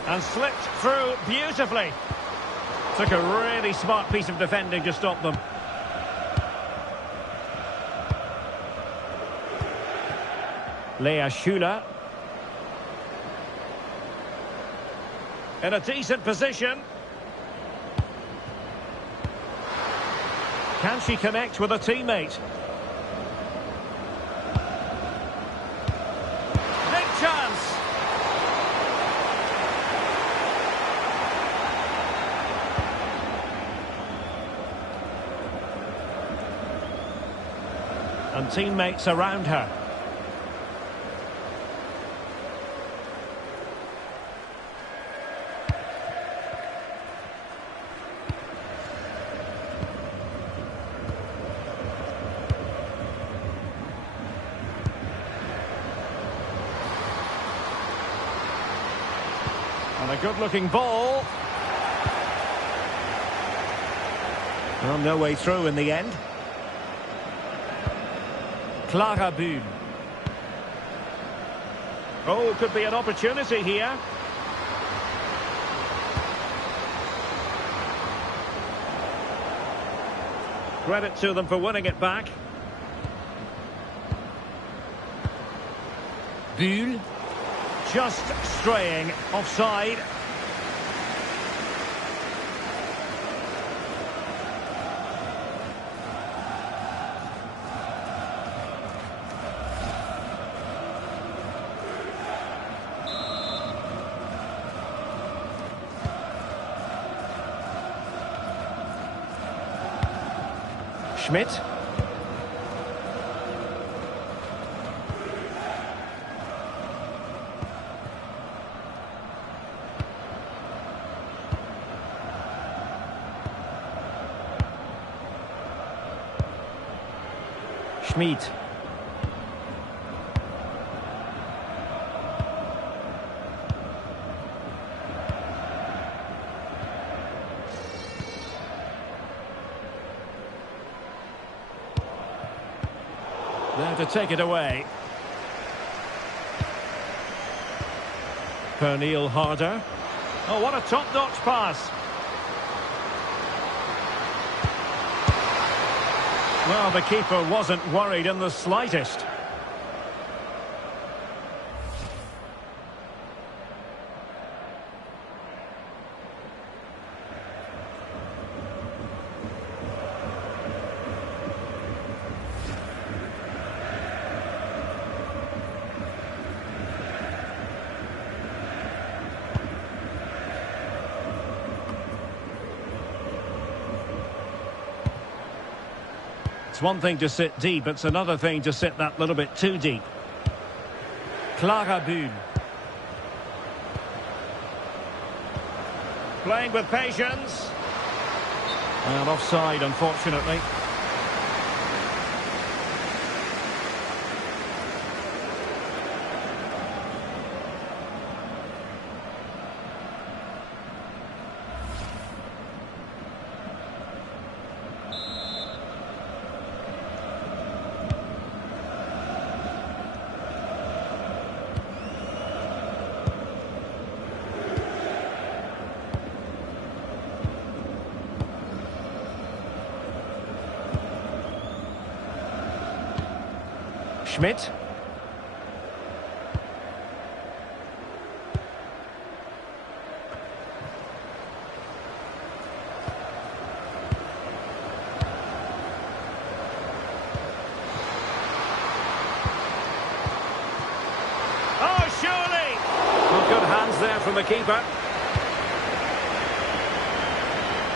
And slipped through beautifully. Took a really smart piece of defending to stop them. Lea Schuler. In a decent position. Can she connect with a teammate? Big chance. And teammates around her. And a good-looking ball. Well, no way through in the end. Clara Bühn. Oh, could be an opportunity here. Credit to them for winning it back. Bühl. Just straying offside. Schmidt. Schmid. There to take it away. Pernille Harder. Oh, what a top-notch pass. Well, the keeper wasn't worried in the slightest. It's one thing to sit deep, it's another thing to sit that little bit too deep. Clara Bull. Playing with patience. And offside, unfortunately. Schmidt. Oh, surely! Well, good hands there from the keeper.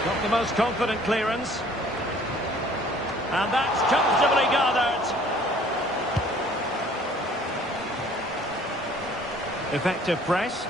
Not the most confident clearance. And that's comfortably gathered. Effective press.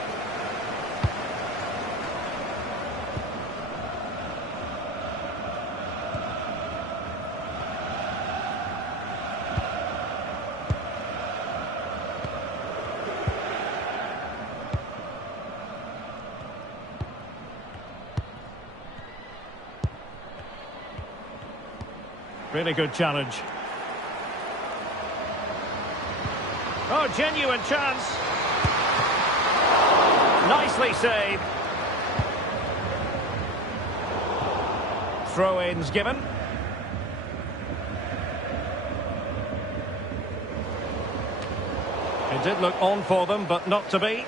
Really good challenge. Oh, genuine chance. Nicely saved. Throw-ins given. It did look on for them, but not to be.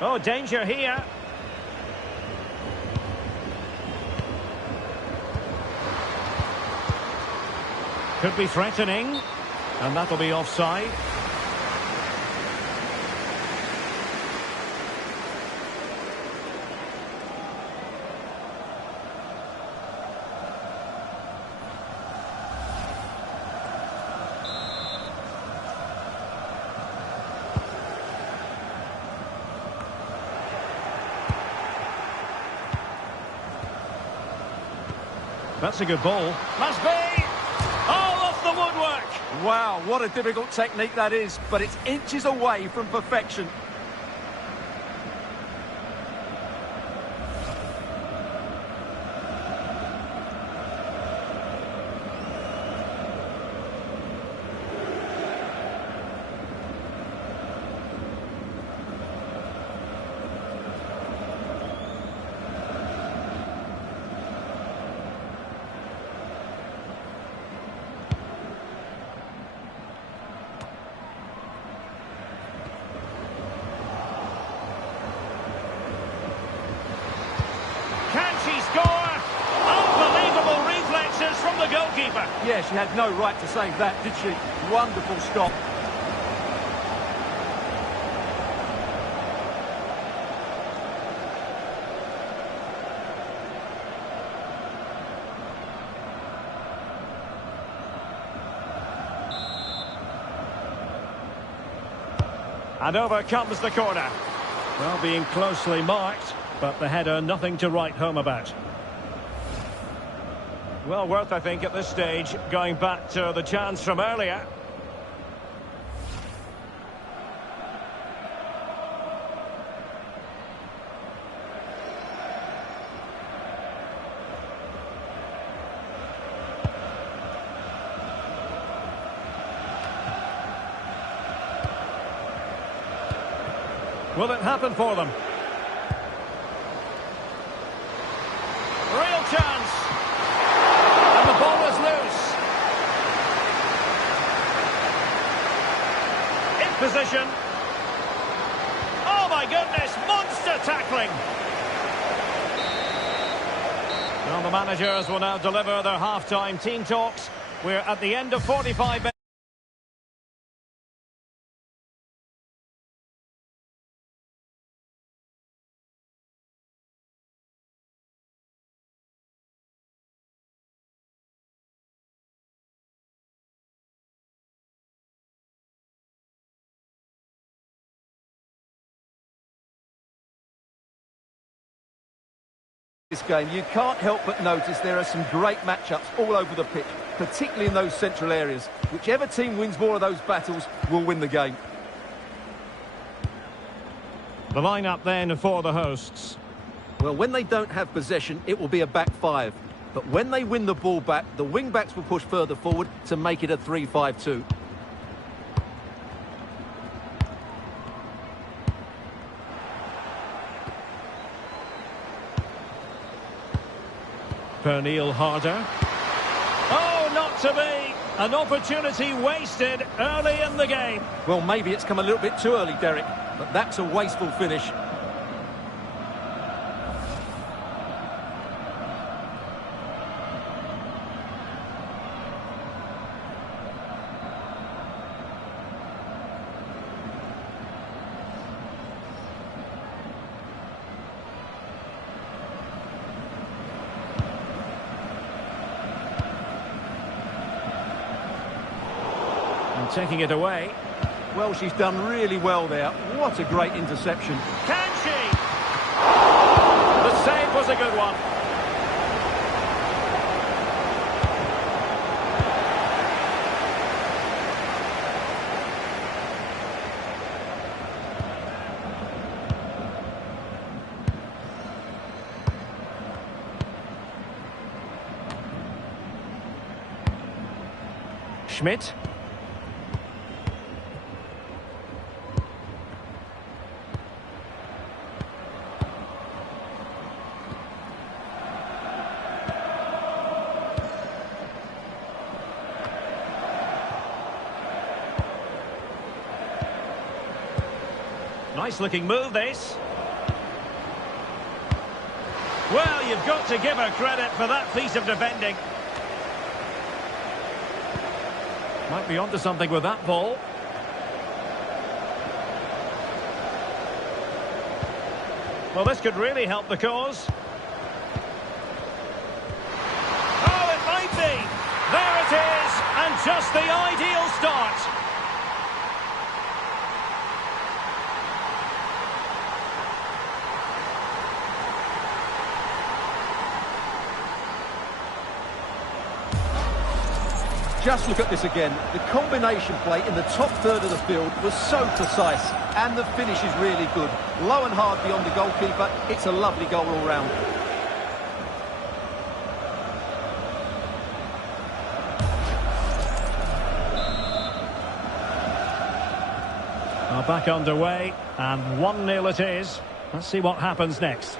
Oh, danger here. Could be threatening, and that'll be offside. That's a good ball. Must be! Oh, off the woodwork! Wow, what a difficult technique that is, but it's inches away from perfection. Goalkeeper. Yeah, she had no right to save that, did she? Wonderful stop. And over comes the corner. Well, being closely marked, but the header nothing to write home about. Well worth, I think, at this stage, going back to the chance from earlier. Will it happen for them? Real chance. position. Oh my goodness, monster tackling. Well, the managers will now deliver their half-time team talks. We're at the end of 45 minutes. This game, you can't help but notice there are some great matchups all over the pitch, particularly in those central areas. Whichever team wins more of those battles will win the game. The lineup then for the hosts. Well, when they don't have possession, it will be a back five. But when they win the ball back, the wing-backs will push further forward to make it a 3-5-2. Pernille Harder. Oh, not to be! An opportunity wasted early in the game. Well, maybe it's come a little bit too early, Derek, but that's a wasteful finish. Taking it away. Well, she's done really well there. What a great interception. Can she? The save was a good one. Schmidt. Nice looking move, this. Well, you've got to give her credit for that piece of defending. Might be onto something with that ball. Well, this could really help the cause. Oh, it might be. There it is. And just the ideal start. Just look at this again. The combination play in the top third of the field was so precise, and the finish is really good. Low and hard beyond the goalkeeper. It's a lovely goal all round. Back underway, and 1-0 it is. Let's see what happens next.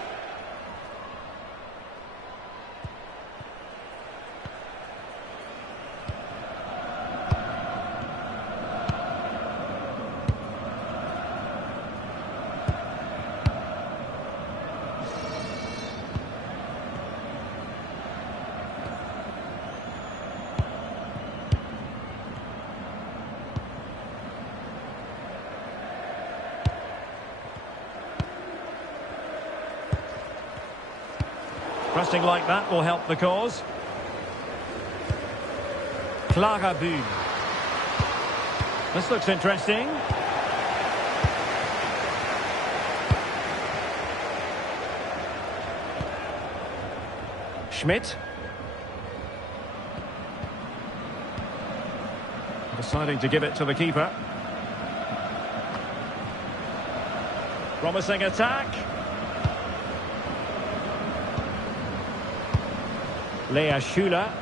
Pressing like that will help the cause. Clara Bühn. This looks interesting. Schmidt. Deciding to give it to the keeper. Promising attack. Lea Schuler.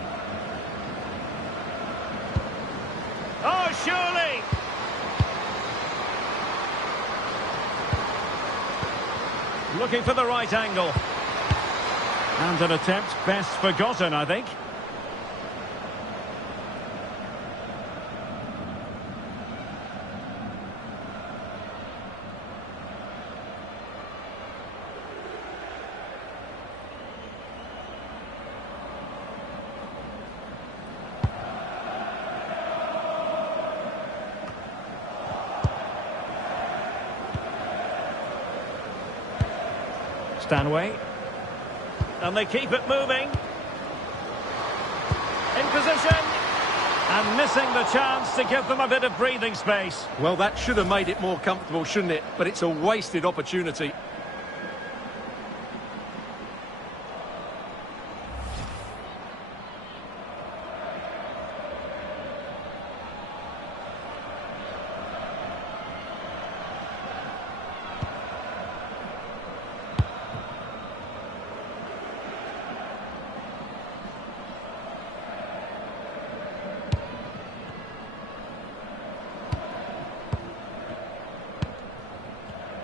Oh, surely! Looking for the right angle. And an attempt best forgotten, I think. Stanway. And they keep it moving. In position. And missing the chance to give them a bit of breathing space. Well, that should have made it more comfortable, shouldn't it? But it's a wasted opportunity.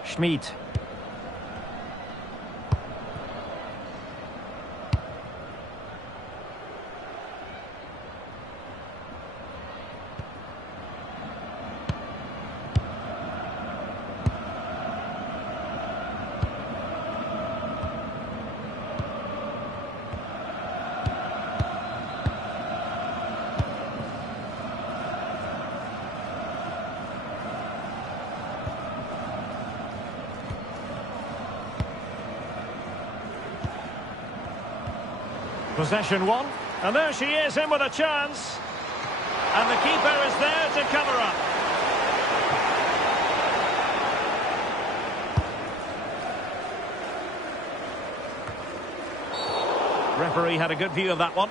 Schmid. Possession one, and there she is in with a chance, and the keeper is there to cover up. Referee had a good view of that one.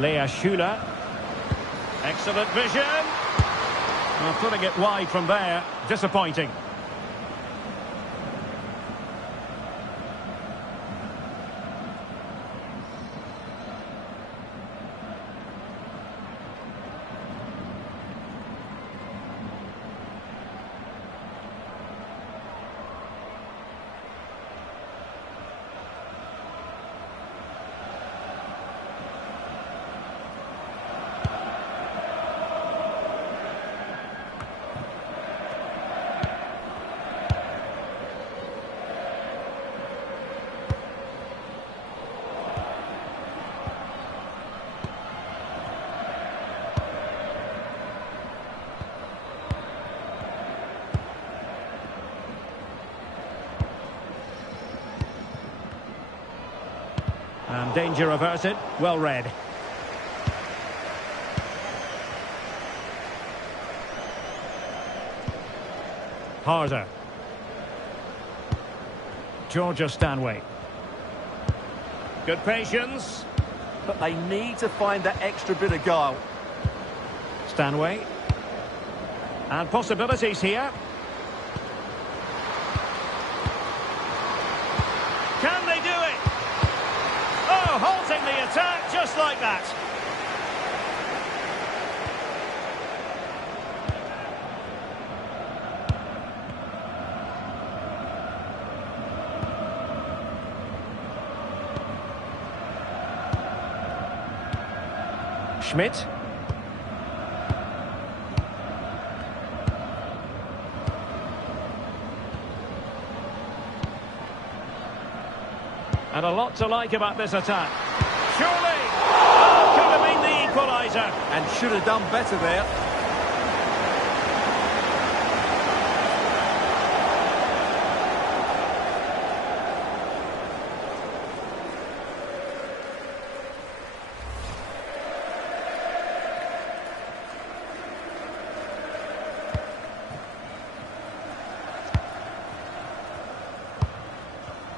Lea Schuler. Excellent vision. Well, putting it wide from there. Disappointing. And danger averted. Well read. Harder. Georgia Stanway. Good patience. But they need to find that extra bit of guile. Stanway. And possibilities here. Can they do it? Oh, halting the attack just like that. Schmidt. And a lot to like about this attack. Surely! Oh, could have been the equaliser. And should have done better there.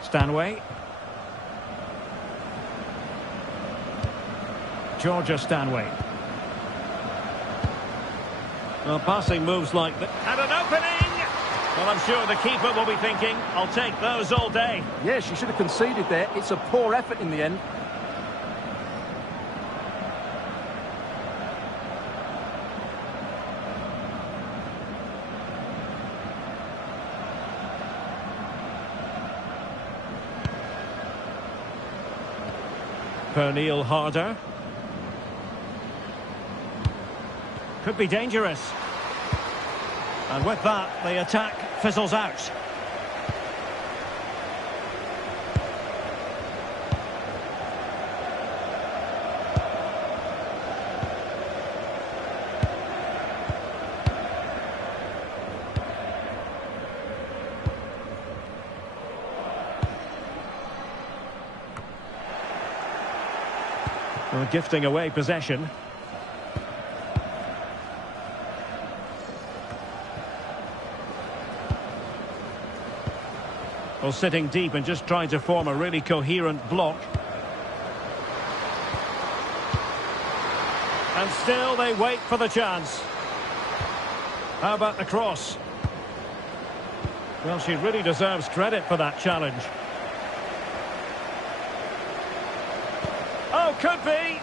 Stanway. Georgia Stanway. Well, passing moves like that. And an opening! Well, I'm sure the keeper will be thinking, I'll take those all day. Yeah, she should have conceded there. It's a poor effort in the end. Pernille Harder. Could be dangerous. And with that, the attack fizzles out. Well, gifting away possession. Well, sitting deep and just trying to form a really coherent block. And still they wait for the chance. How about the cross? Well, she really deserves credit for that challenge. Oh, could be.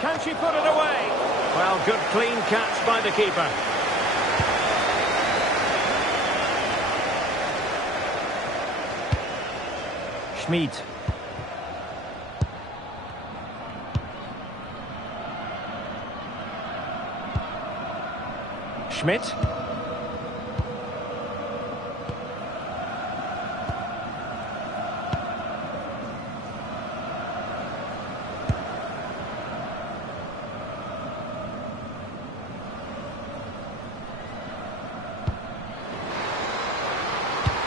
Can she put it away? Well, good clean catch by the keeper. Schmid. Schmidt.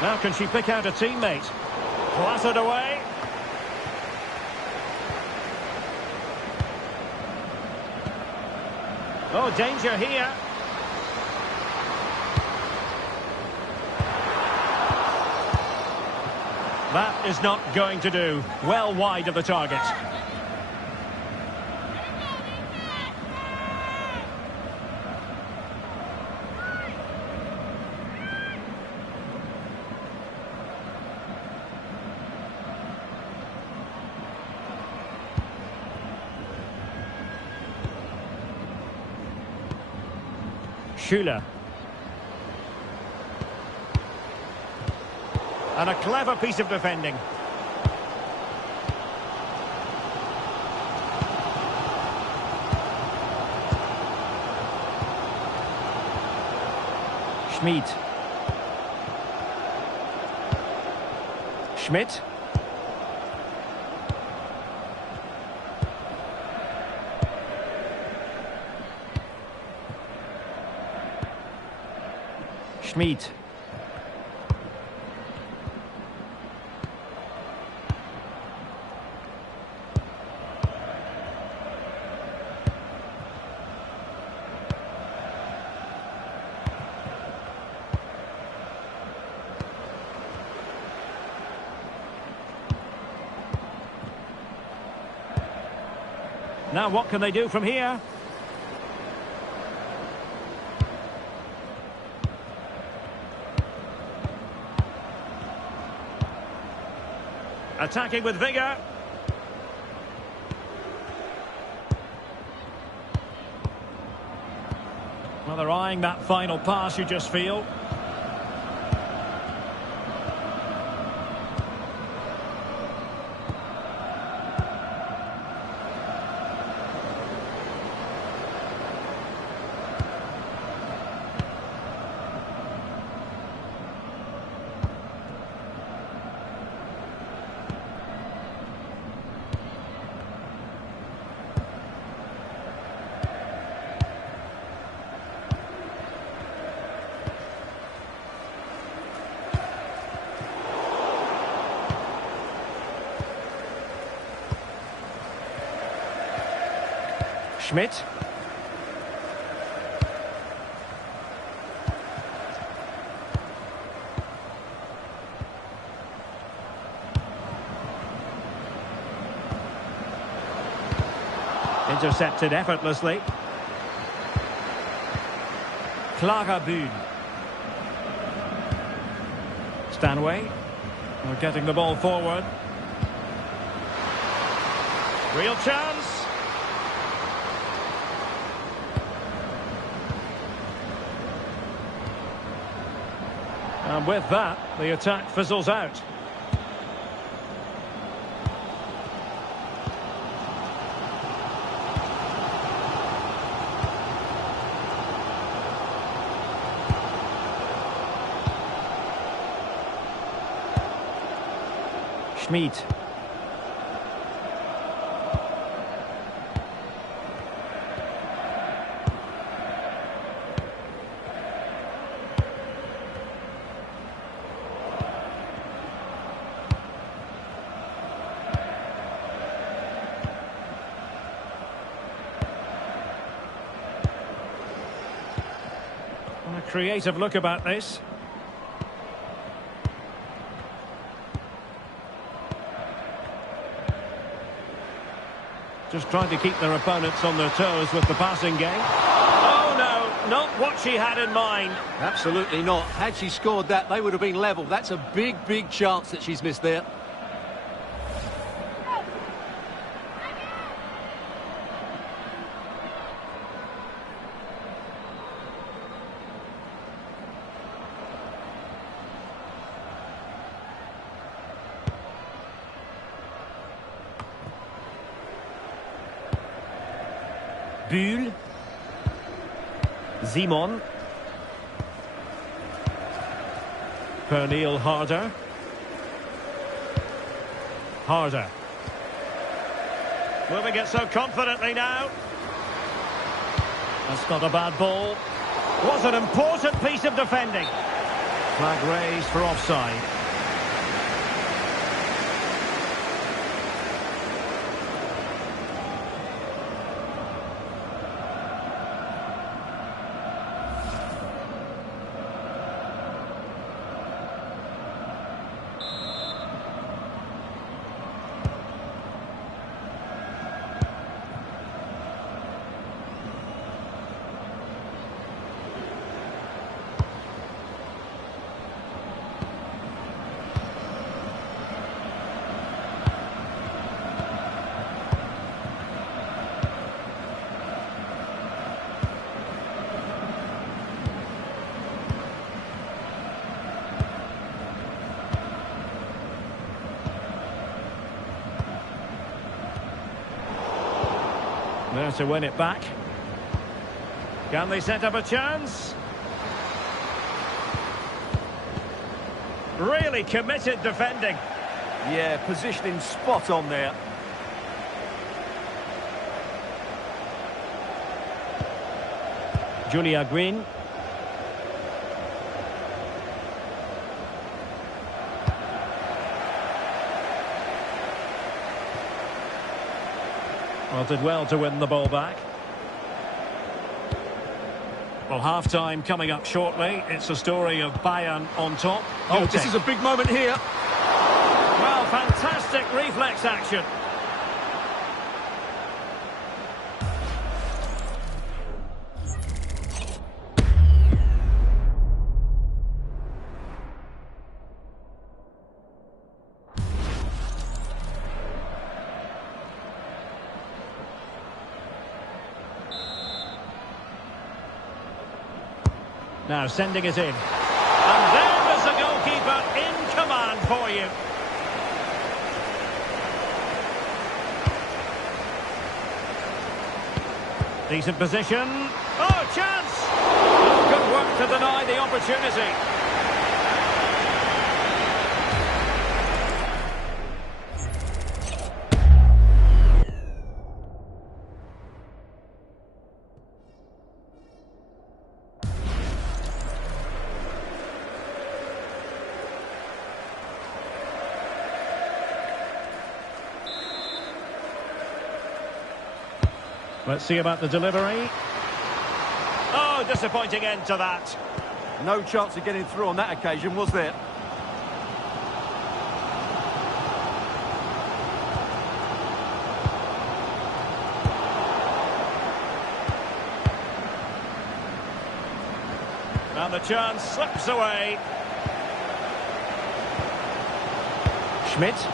Now can she pick out a teammate? Clattered away. Oh, danger here. That is not going to do. Well wide of the target. Schüler. And a clever piece of defending. Schmid. Schmidt. Schmid. Now what can they do from here? Attacking with vigour. Well, they're eyeing that final pass, you just feel. Schmidt. Intercepted effortlessly. Clara Bühn. Stanway. We're getting the ball forward. Real chance. And with that, the attack fizzles out. Schmid. A creative look about this. Just trying to keep their opponents on their toes with the passing game. Oh no, not what she had in mind. Absolutely not. Had she scored that, they would have been level. That's a big, big chance that she's missed there. Bühl. Simon. Pernille Harder. Harder. Moving it so confidently now. That's not a bad ball. Was an important piece of defending. Flag raised for offside. There to win it back. Can they set up a chance? Really committed defending. Yeah, positioning spot on there. Julia Green. Well, did well to win the ball back. Well, half-time coming up shortly. It's a story of Bayern on top. Oh, this is a big moment here. Well, fantastic reflex action. Now sending it in. And there is the goalkeeper in command for you. Decent position. Oh, chance! Good work to deny the opportunity. Let's see about the delivery. Oh, disappointing end to that. No chance of getting through on that occasion, was there? And the chance slips away. Schmidt.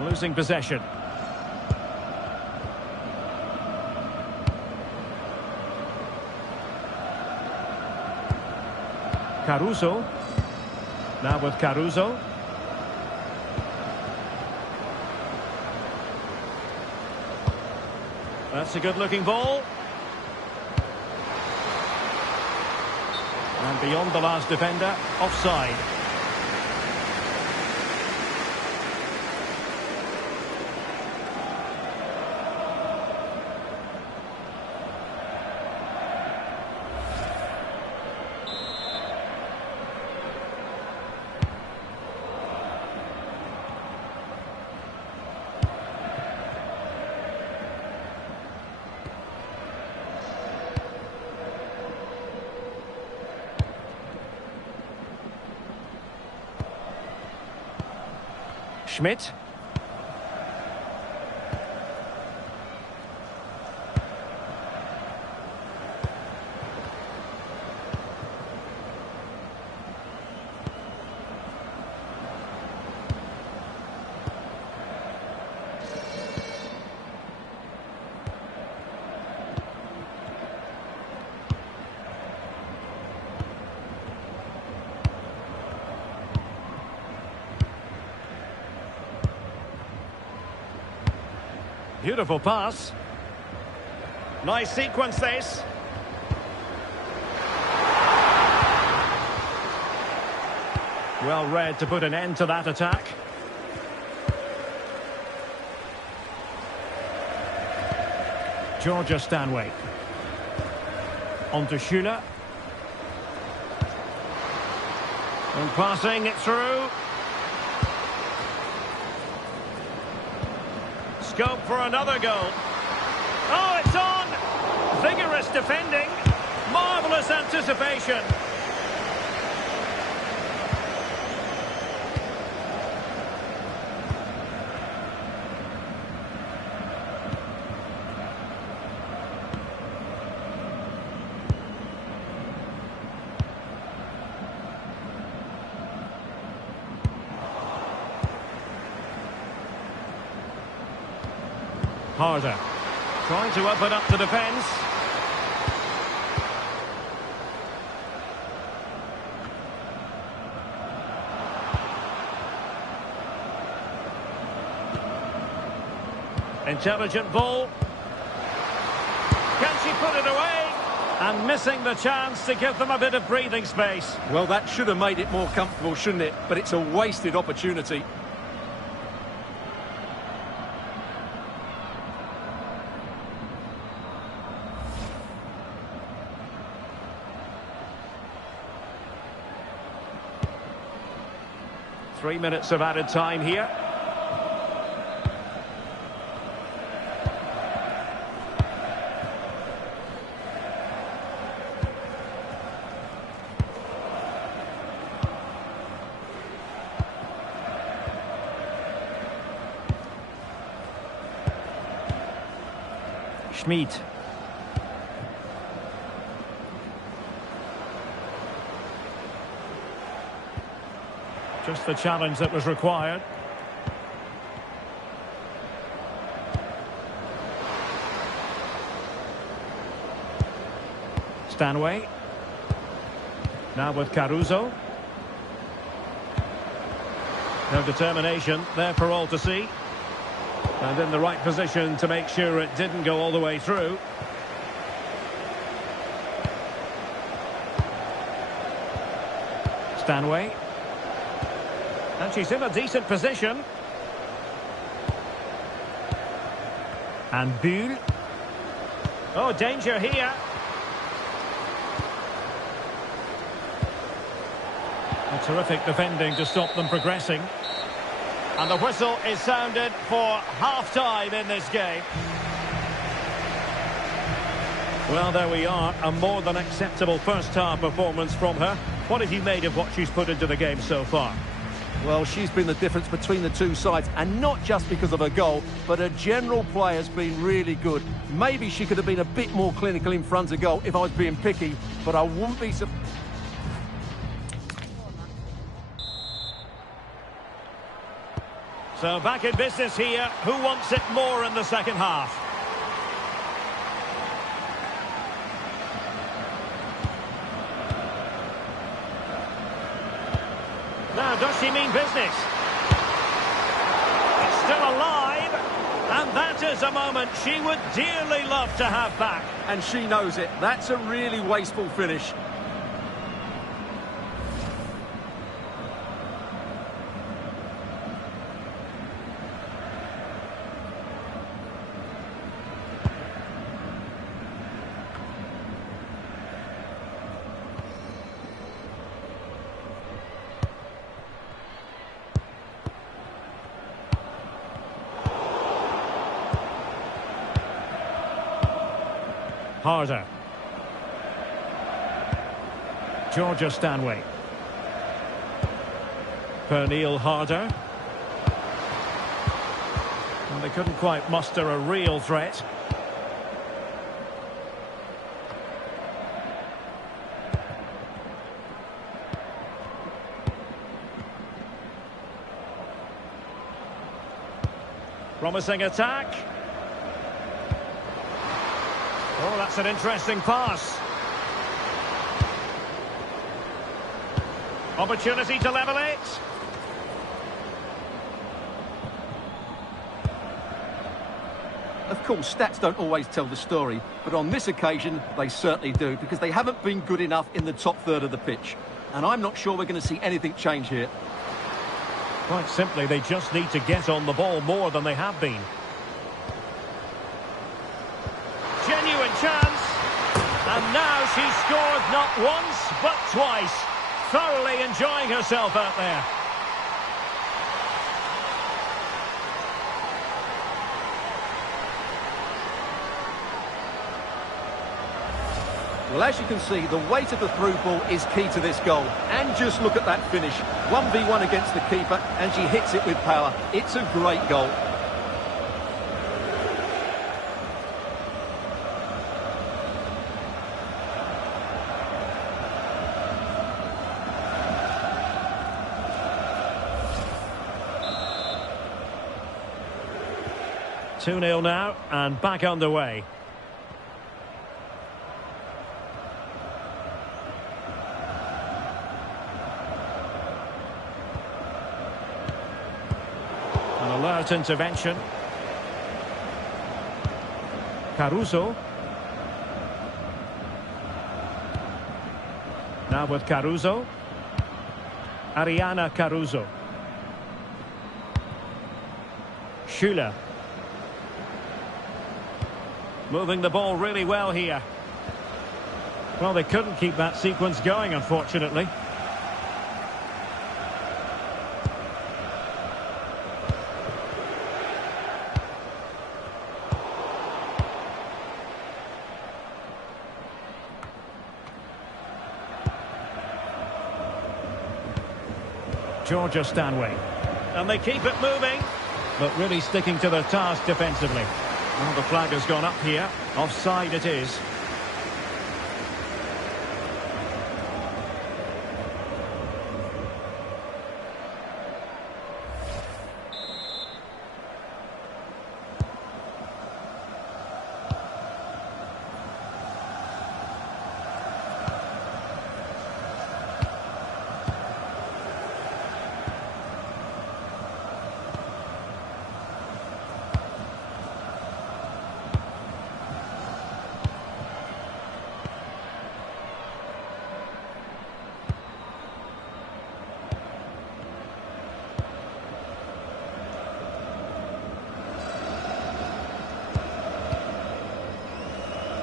Losing possession. Caruso. Now with Caruso. That's a good-looking ball. And beyond the last defender, offside. Schmidt. Beautiful pass. Nice sequence this. Well read to put an end to that attack. Georgia Stanway. On to Schüller. And passing it through. Scope for another goal. Oh, it's on! Vigorous defending. Marvellous anticipation. Harder. Trying to open up the defence. Intelligent ball. Can she put it away? And missing the chance to give them a bit of breathing space. Well, that should have made it more comfortable, shouldn't it? But it's a wasted opportunity. Three minutes of added time here. Schmidt. Just the challenge that was required. Stanway. Now with Caruso. No determination there for all to see. And in the right position to make sure it didn't go all the way through. Stanway. And she's in a decent position. And Bühl. Oh, danger here. A terrific defending to stop them progressing. And the whistle is sounded for half-time in this game. Well, there we are. A more than acceptable first-half performance from her. What have you made of what she's put into the game so far? Well, she's been the difference between the two sides, and not just because of her goal, but her general play has been really good. Maybe she could have been a bit more clinical in front of goal if I was being picky, but I wouldn't be surprised. So back in business here. Who wants it more in the second half? Now, does she mean business? It's still alive, and that is a moment she would dearly love to have back. And she knows it. That's a really wasteful finish. Harder. Georgia Stanway. Pernille Harder. And they couldn't quite muster a real threat. Promising attack. Oh, that's an interesting pass. Opportunity to level it. Of course, stats don't always tell the story, but on this occasion, they certainly do, because they haven't been good enough in the top third of the pitch. And I'm not sure we're going to see anything change here. Quite simply, they just need to get on the ball more than they have been. Genuine chance, and now she's scored not once but twice, thoroughly enjoying herself out there. Well, as you can see, the weight of the through ball is key to this goal. And just look at that finish. 1v1 against the keeper, and she hits it with power. It's a great goal. Two 2-0 now, and back underway. An alert intervention. Caruso. Now with Caruso. Ariana Caruso. Schüller. Moving the ball really well here. Well, they couldn't keep that sequence going, unfortunately. Georgia Stanway. And they keep it moving, but really sticking to their task defensively. Well, the flag has gone up here. Offside it is.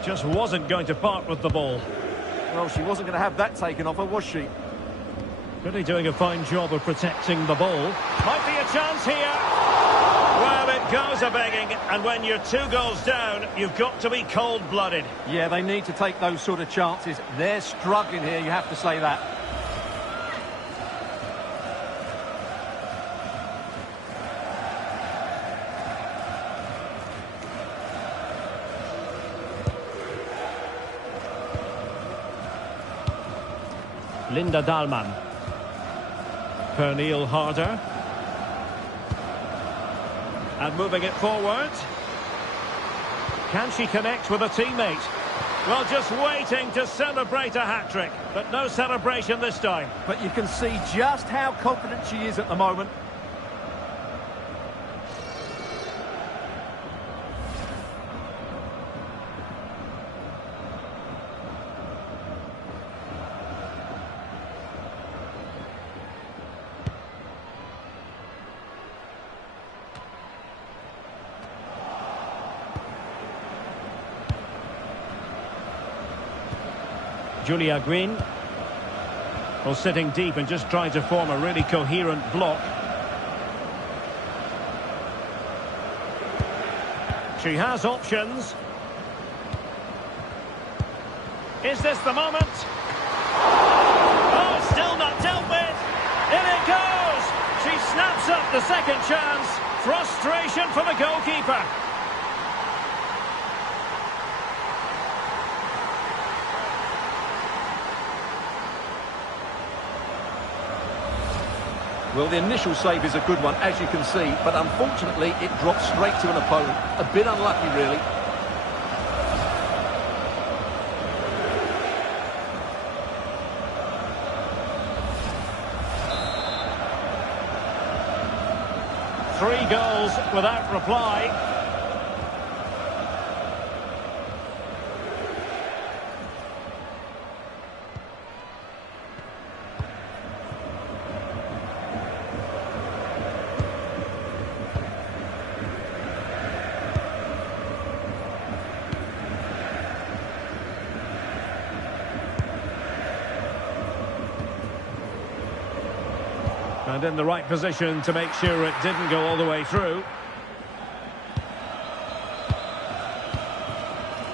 Just wasn't going to part with the ball. Well, she wasn't going to have that taken off her, was she? Really doing a fine job of protecting the ball. Might be a chance here. Well, it goes a-begging, and when you're 2 goals down, you've got to be cold-blooded. Yeah, they need to take those sort of chances. They're struggling here, you have to say that. Linda Dahlmann. Pernille Harder. And moving it forward. Can she connect with a teammate? Well, just waiting to celebrate a hat-trick, but no celebration this time. But you can see just how confident she is at the moment. Julia Green. Well, sitting deep and just trying to form a really coherent block. She has options. Is this the moment? Oh, still not dealt with. In it goes. She snaps up the second chance. Frustration for the goalkeeper. Well, the initial save is a good one, as you can see, but unfortunately it drops straight to an opponent. A bit unlucky, really. Three goals without reply. And in the right position to make sure it didn't go all the way through.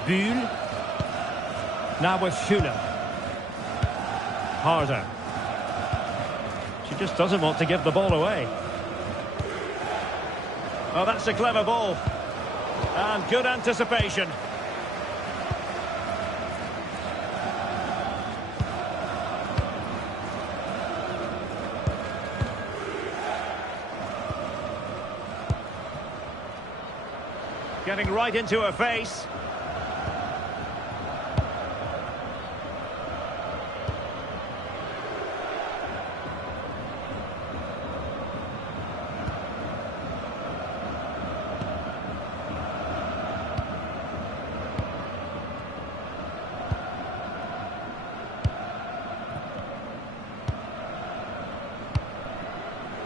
Bühl. Now with Schüller. Harder. She just doesn't want to give the ball away. Oh, that's a clever ball. And good anticipation. Getting right into her face.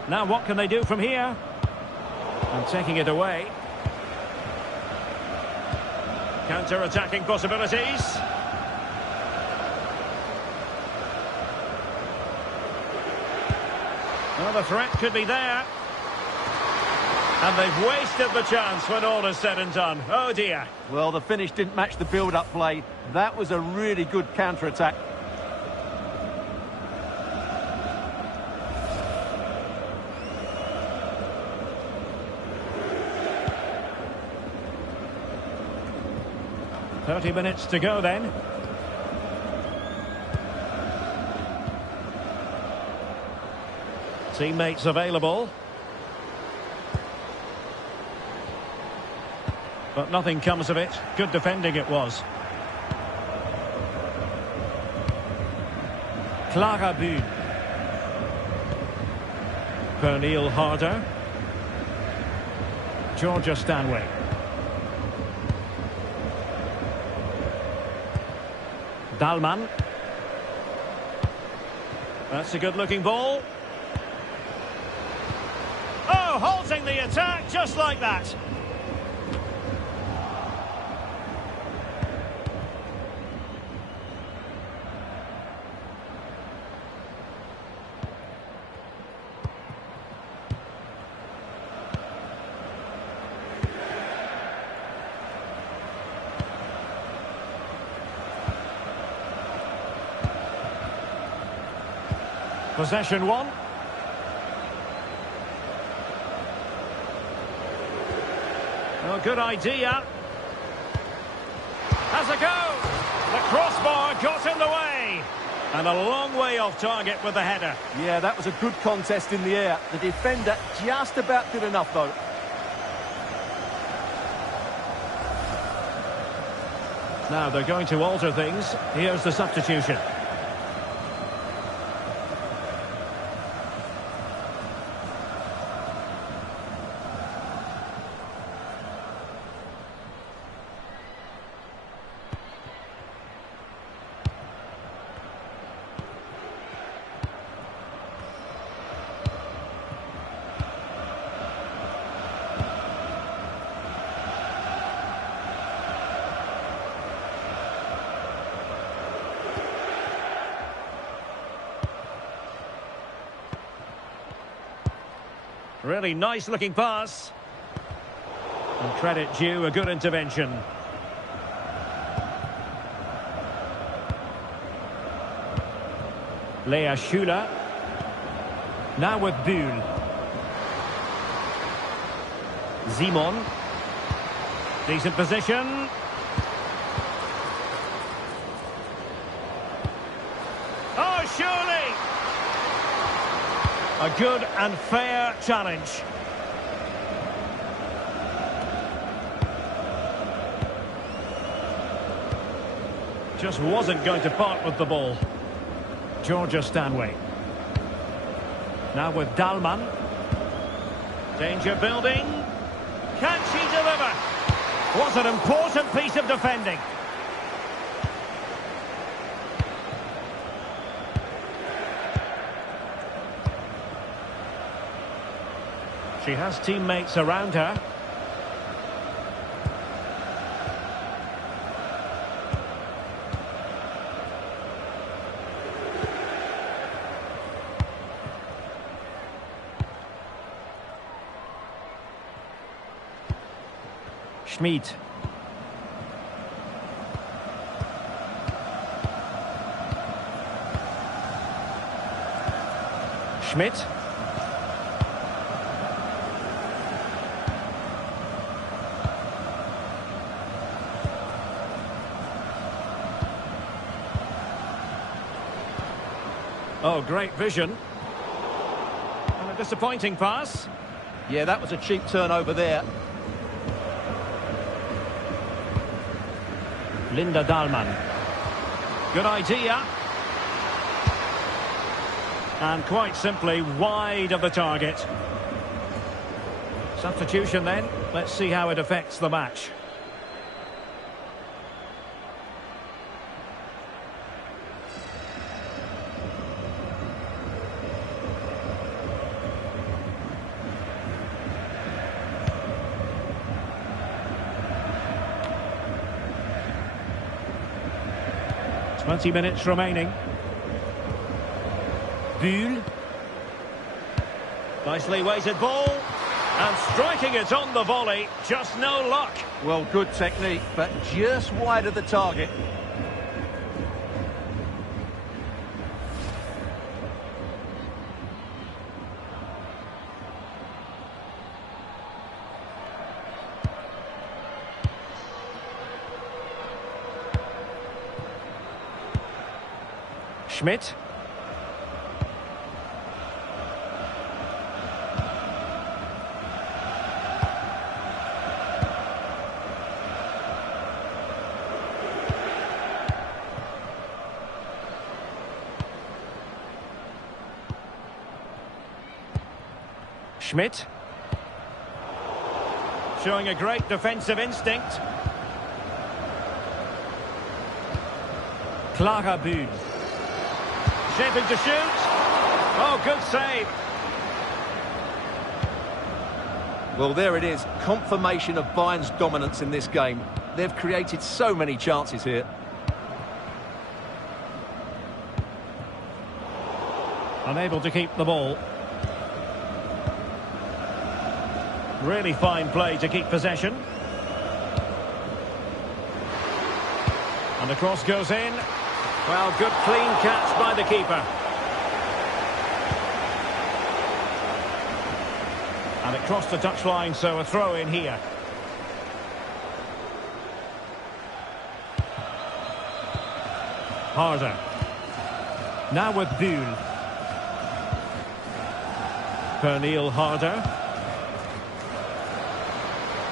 Now what can they do from here? And taking it away. Counter-attacking possibilities. Well, the threat could be there. And they've wasted the chance when all is said and done. Oh dear. Well, the finish didn't match the build-up play. That was a really good counter-attack. .30 minutes to go then. Teammates available. But nothing comes of it. Good defending it was. Clara Bühl. Pernille Harder. Georgia Stanway. Dahlmann. That's a good-looking ball. Oh, halting the attack just like that. Possession one. Oh, good idea. Has a go. The crossbar got in the way. And a long way off target with the header. Yeah, that was a good contest in the air. The defender just about did enough, though. Now they're going to alter things. Here's the substitution. Really nice looking pass. And credit due, a good intervention. Lea Schuler. Now with Bühl. Simon. Decent position. Oh, surely! A good and fair challenge. Just wasn't going to part with the ball. Georgia Stanway. Now with Dahlmann. Danger building. Can she deliver? What an important piece of defending. She has teammates around her. Schmid. Schmidt. Oh, great vision. And a disappointing pass. Yeah, that was a cheap turnover there. Linda Dahlmann. Good idea. And quite simply wide of the target. Substitution then. Let's see how it affects the match. Twenty minutes remaining. Bühl. Nicely weighted ball. And striking it on the volley. Just no luck. Well, good technique, but just wide of the target. Schmidt. Schmidt. Showing a great defensive instinct. Clara Bühl. Shaping to shoot. Oh, good save. Well, there it is. Confirmation of Bayern's dominance in this game. They've created so many chances here. Unable to keep the ball. Really fine play to keep possession. And the cross goes in. Well, good clean catch by the keeper. And it crossed the touchline, so a throw in here. Harder. Now with Bühl. Pernille Harder.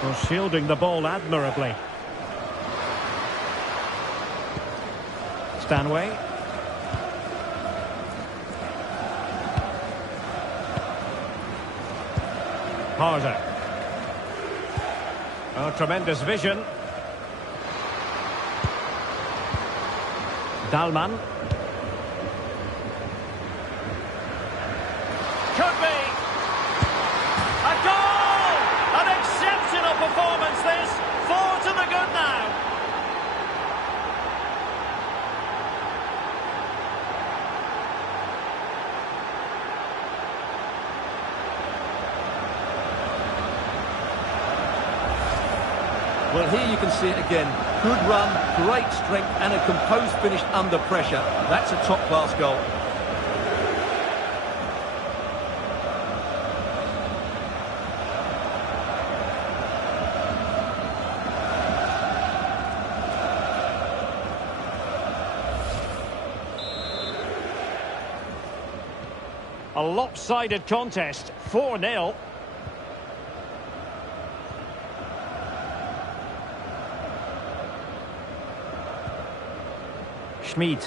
Well, shielding the ball admirably. Stanway. Harder. Oh, tremendous vision. Dalman. Could be. A goal! An exceptional performance this. 4 to the good now. Well, here you can see it again. Good run, great strength, and a composed finish under pressure. That's a top-class goal. A lopsided contest, 4-0. Schmid.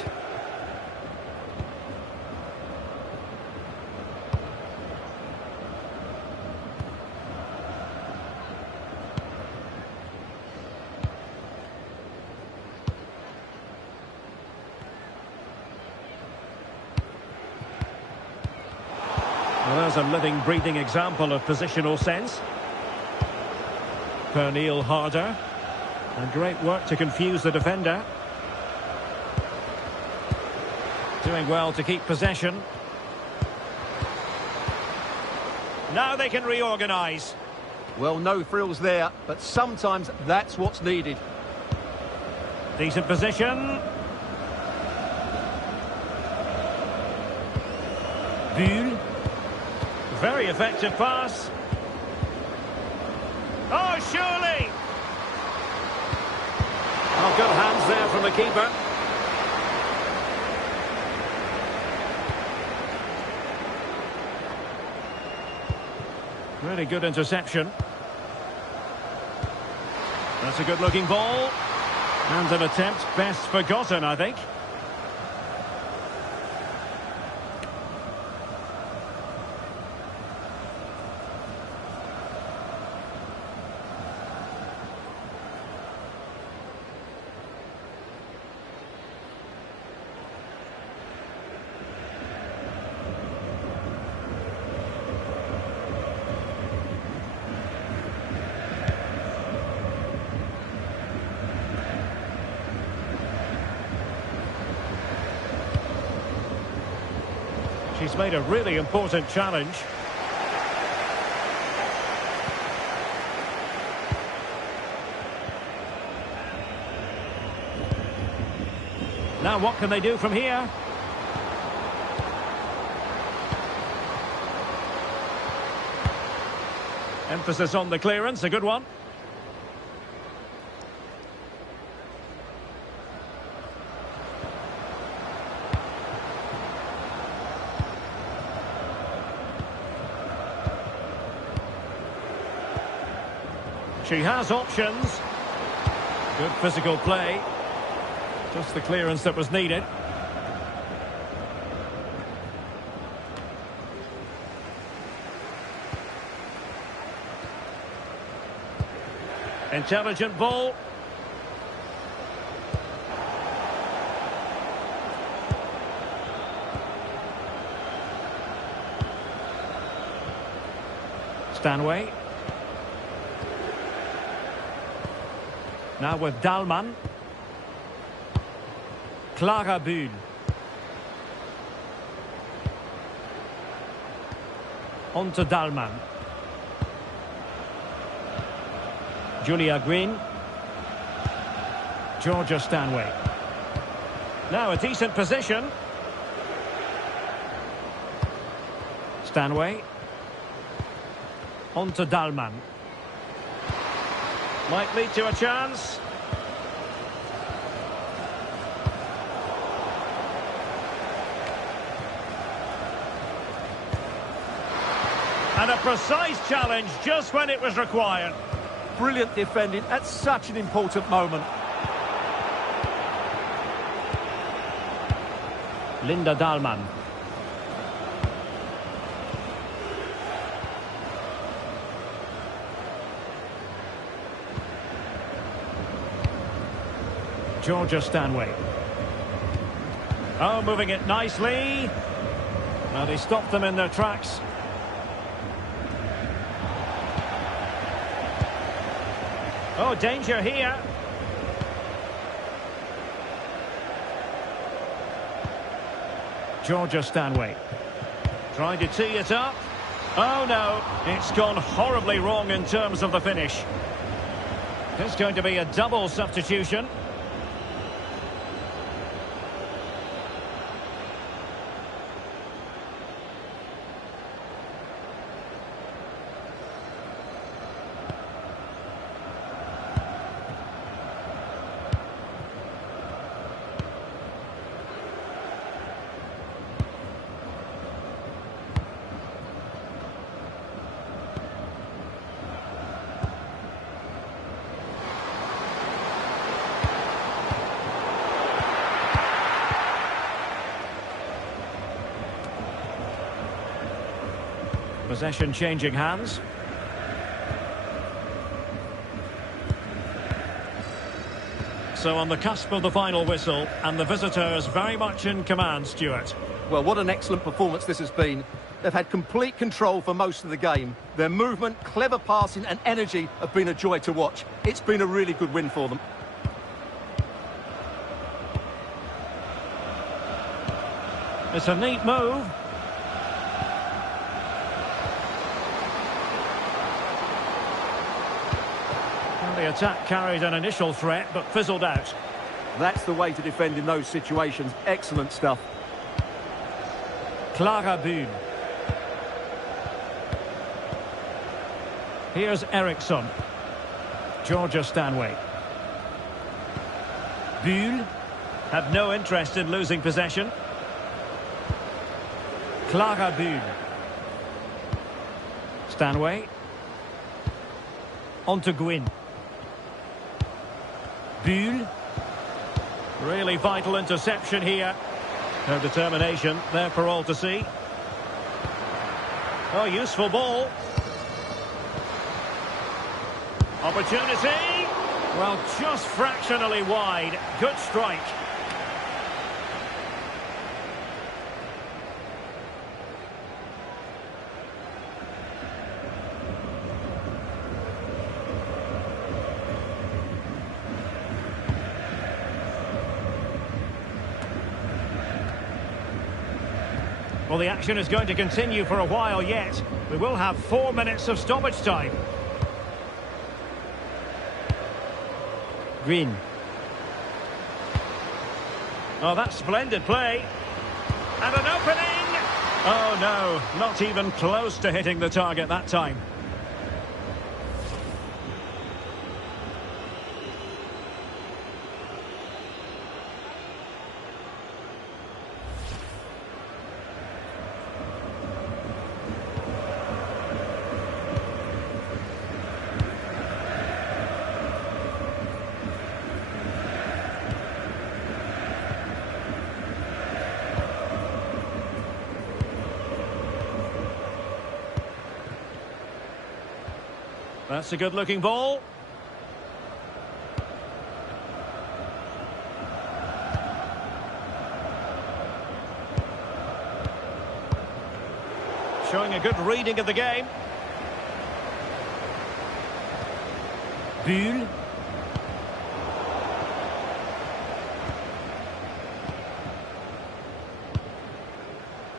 Well, there's a living, breathing example of positional sense. Pernille Harder. And great work to confuse the defender. Doing well to keep possession. Now they can reorganise. Well, no frills there, but sometimes that's what's needed. Decent position. Buhl. Very effective pass. Oh, surely! Oh, good hands there from the keeper. Really good interception. That's a good-looking ball. And an attempt best forgotten, I think. She's made a really important challenge. Now what can they do from here? Emphasis on the clearance, a good one. She has options. Good physical play. Just the clearance that was needed. Intelligent ball. Stanway. Now with Dalman. Clara Buhl. On to Dalman. Julia Green. Georgia Stanway. Now a decent position. Stanway. On to Dalman. Might lead to a chance. And a precise challenge just when it was required. Brilliant defending at such an important moment. Linda Dahlmann. Georgia Stanway. Oh, moving it nicely. And he stopped them in their tracks. Oh, danger here. Georgia Stanway. Trying to tee it up. Oh, no. It's gone horribly wrong in terms of the finish. It's going to be a double substitution. Possession changing hands. So on the cusp of the final whistle, and the visitors very much in command, Stuart. Well, what an excellent performance this has been. They've had complete control for most of the game. Their movement, clever passing and energy have been a joy to watch. It's been a really good win for them. It's a neat move. The attack carried an initial threat, but fizzled out. That's the way to defend in those situations. Excellent stuff. Clara Bühn. Here's Eriksson. Georgia Stanway. Bühl have no interest in losing possession. Clara Bühn. Stanway. On to Gwyn. Bühl. Really vital interception here. Her determination there for all to see. Oh, useful ball. Opportunity. Well, just fractionally wide. Good strike. Well, the action is going to continue for a while yet. We will have 4 minutes of stoppage time. Green. Oh, that's splendid play. And an opening! Oh, no, not even close to hitting the target that time. That's a good-looking ball. Showing a good reading of the game. Bühl.